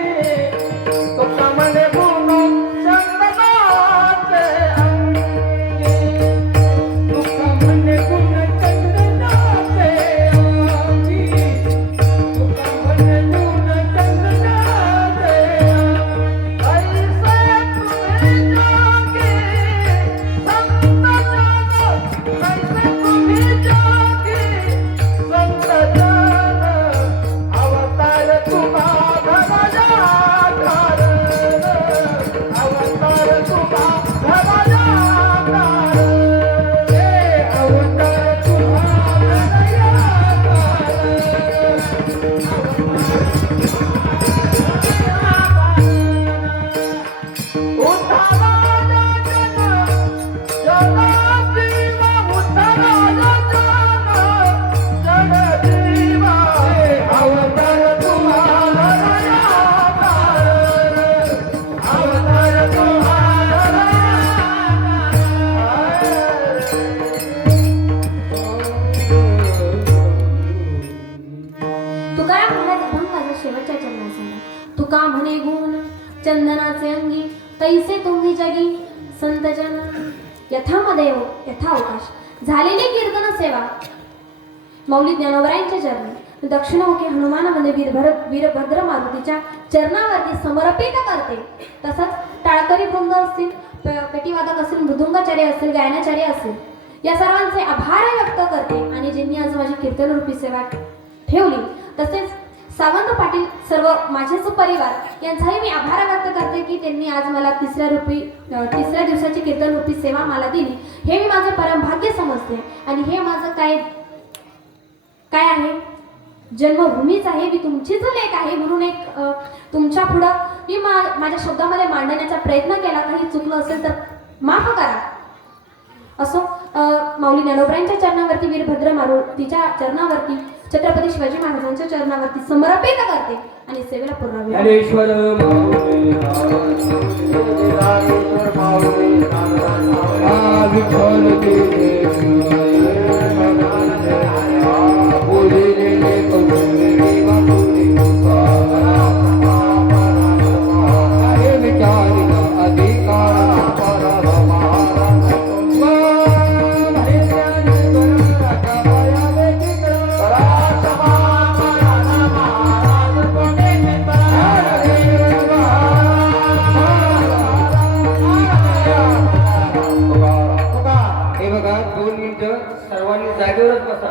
तो कामने गुण चंदनाचे अंगी, तो कामने गुण चंदनाचे अंगी, तो कामने गुण चंदनाचे अंगी. ऐसे तुम्ही जागे संत जन, ऐसे तुम्ही जागे संत जन, अवतार तुम्हा भवाया कारण, अवतार तुम्हा भवाया कारण, हे अवतार तुम्हा भवाया कारण. उद्धाराला जन, जगजीव उद्धाराला जन, जगजीव अवतार तुम्हा भवाया कारण, अवतार तुम्हा तुकाराम महाराज अभंगाचं शेवटच्या चरणात सांगा. तुका म्हणे गुण चंदनाचे अंगी, तैसे तुम्ही जगी संत जन. यथामध्ये यथा अवकाश झालेली कीर्तन सेवा मौली ज्ञानोबरायांच्या चरणी दक्षिणमुखी हनुमानामध्ये वीरभद्र मारुतीच्या चरणावरती समर्पित करते. तसंच टाळकरी वृंद असतील, पेटीवादक असतील, मृदुंगाचार्य असतील, गायनाचार्य असतील, या सर्वांचे आभार व्यक्त करते. आणि ज्यांनी आज माझी कीर्तन रूपी सेवा ठेवली, तसेच सावंत पाटील सर्व माझेच परिवार यांचाही मी आभार व्यक्त करते की त्यांनी आज मला तिसऱ्या दिवसाची कीर्तन रूपी सेवा मला दिली. हे मी माझं परमभाग्य समजते. आणि हे माझं काय आहे, जन्मभूमीच आहे. मी तुमचीच लेक आहे म्हणून एक तुमच्या पुढं मी माझ्या शब्दामध्ये मांडण्याचा प्रयत्न केला. काही चुकलं असेल तर माफ करा. असो, माऊली ज्ञानोबरायांच्या चरणावरती, वीरभद्र मारुतीच्या चरणावरती, छत्रपती शिवाजी महाराजांच्या चरणावरती समर्पित करते आणि सेवेला पूर्ण वेळ. ज्ञानेश्वर माऊली, ज्ञानेश्वर माऊली, विठ्ठल सर्वांनी जागेवरच बसा.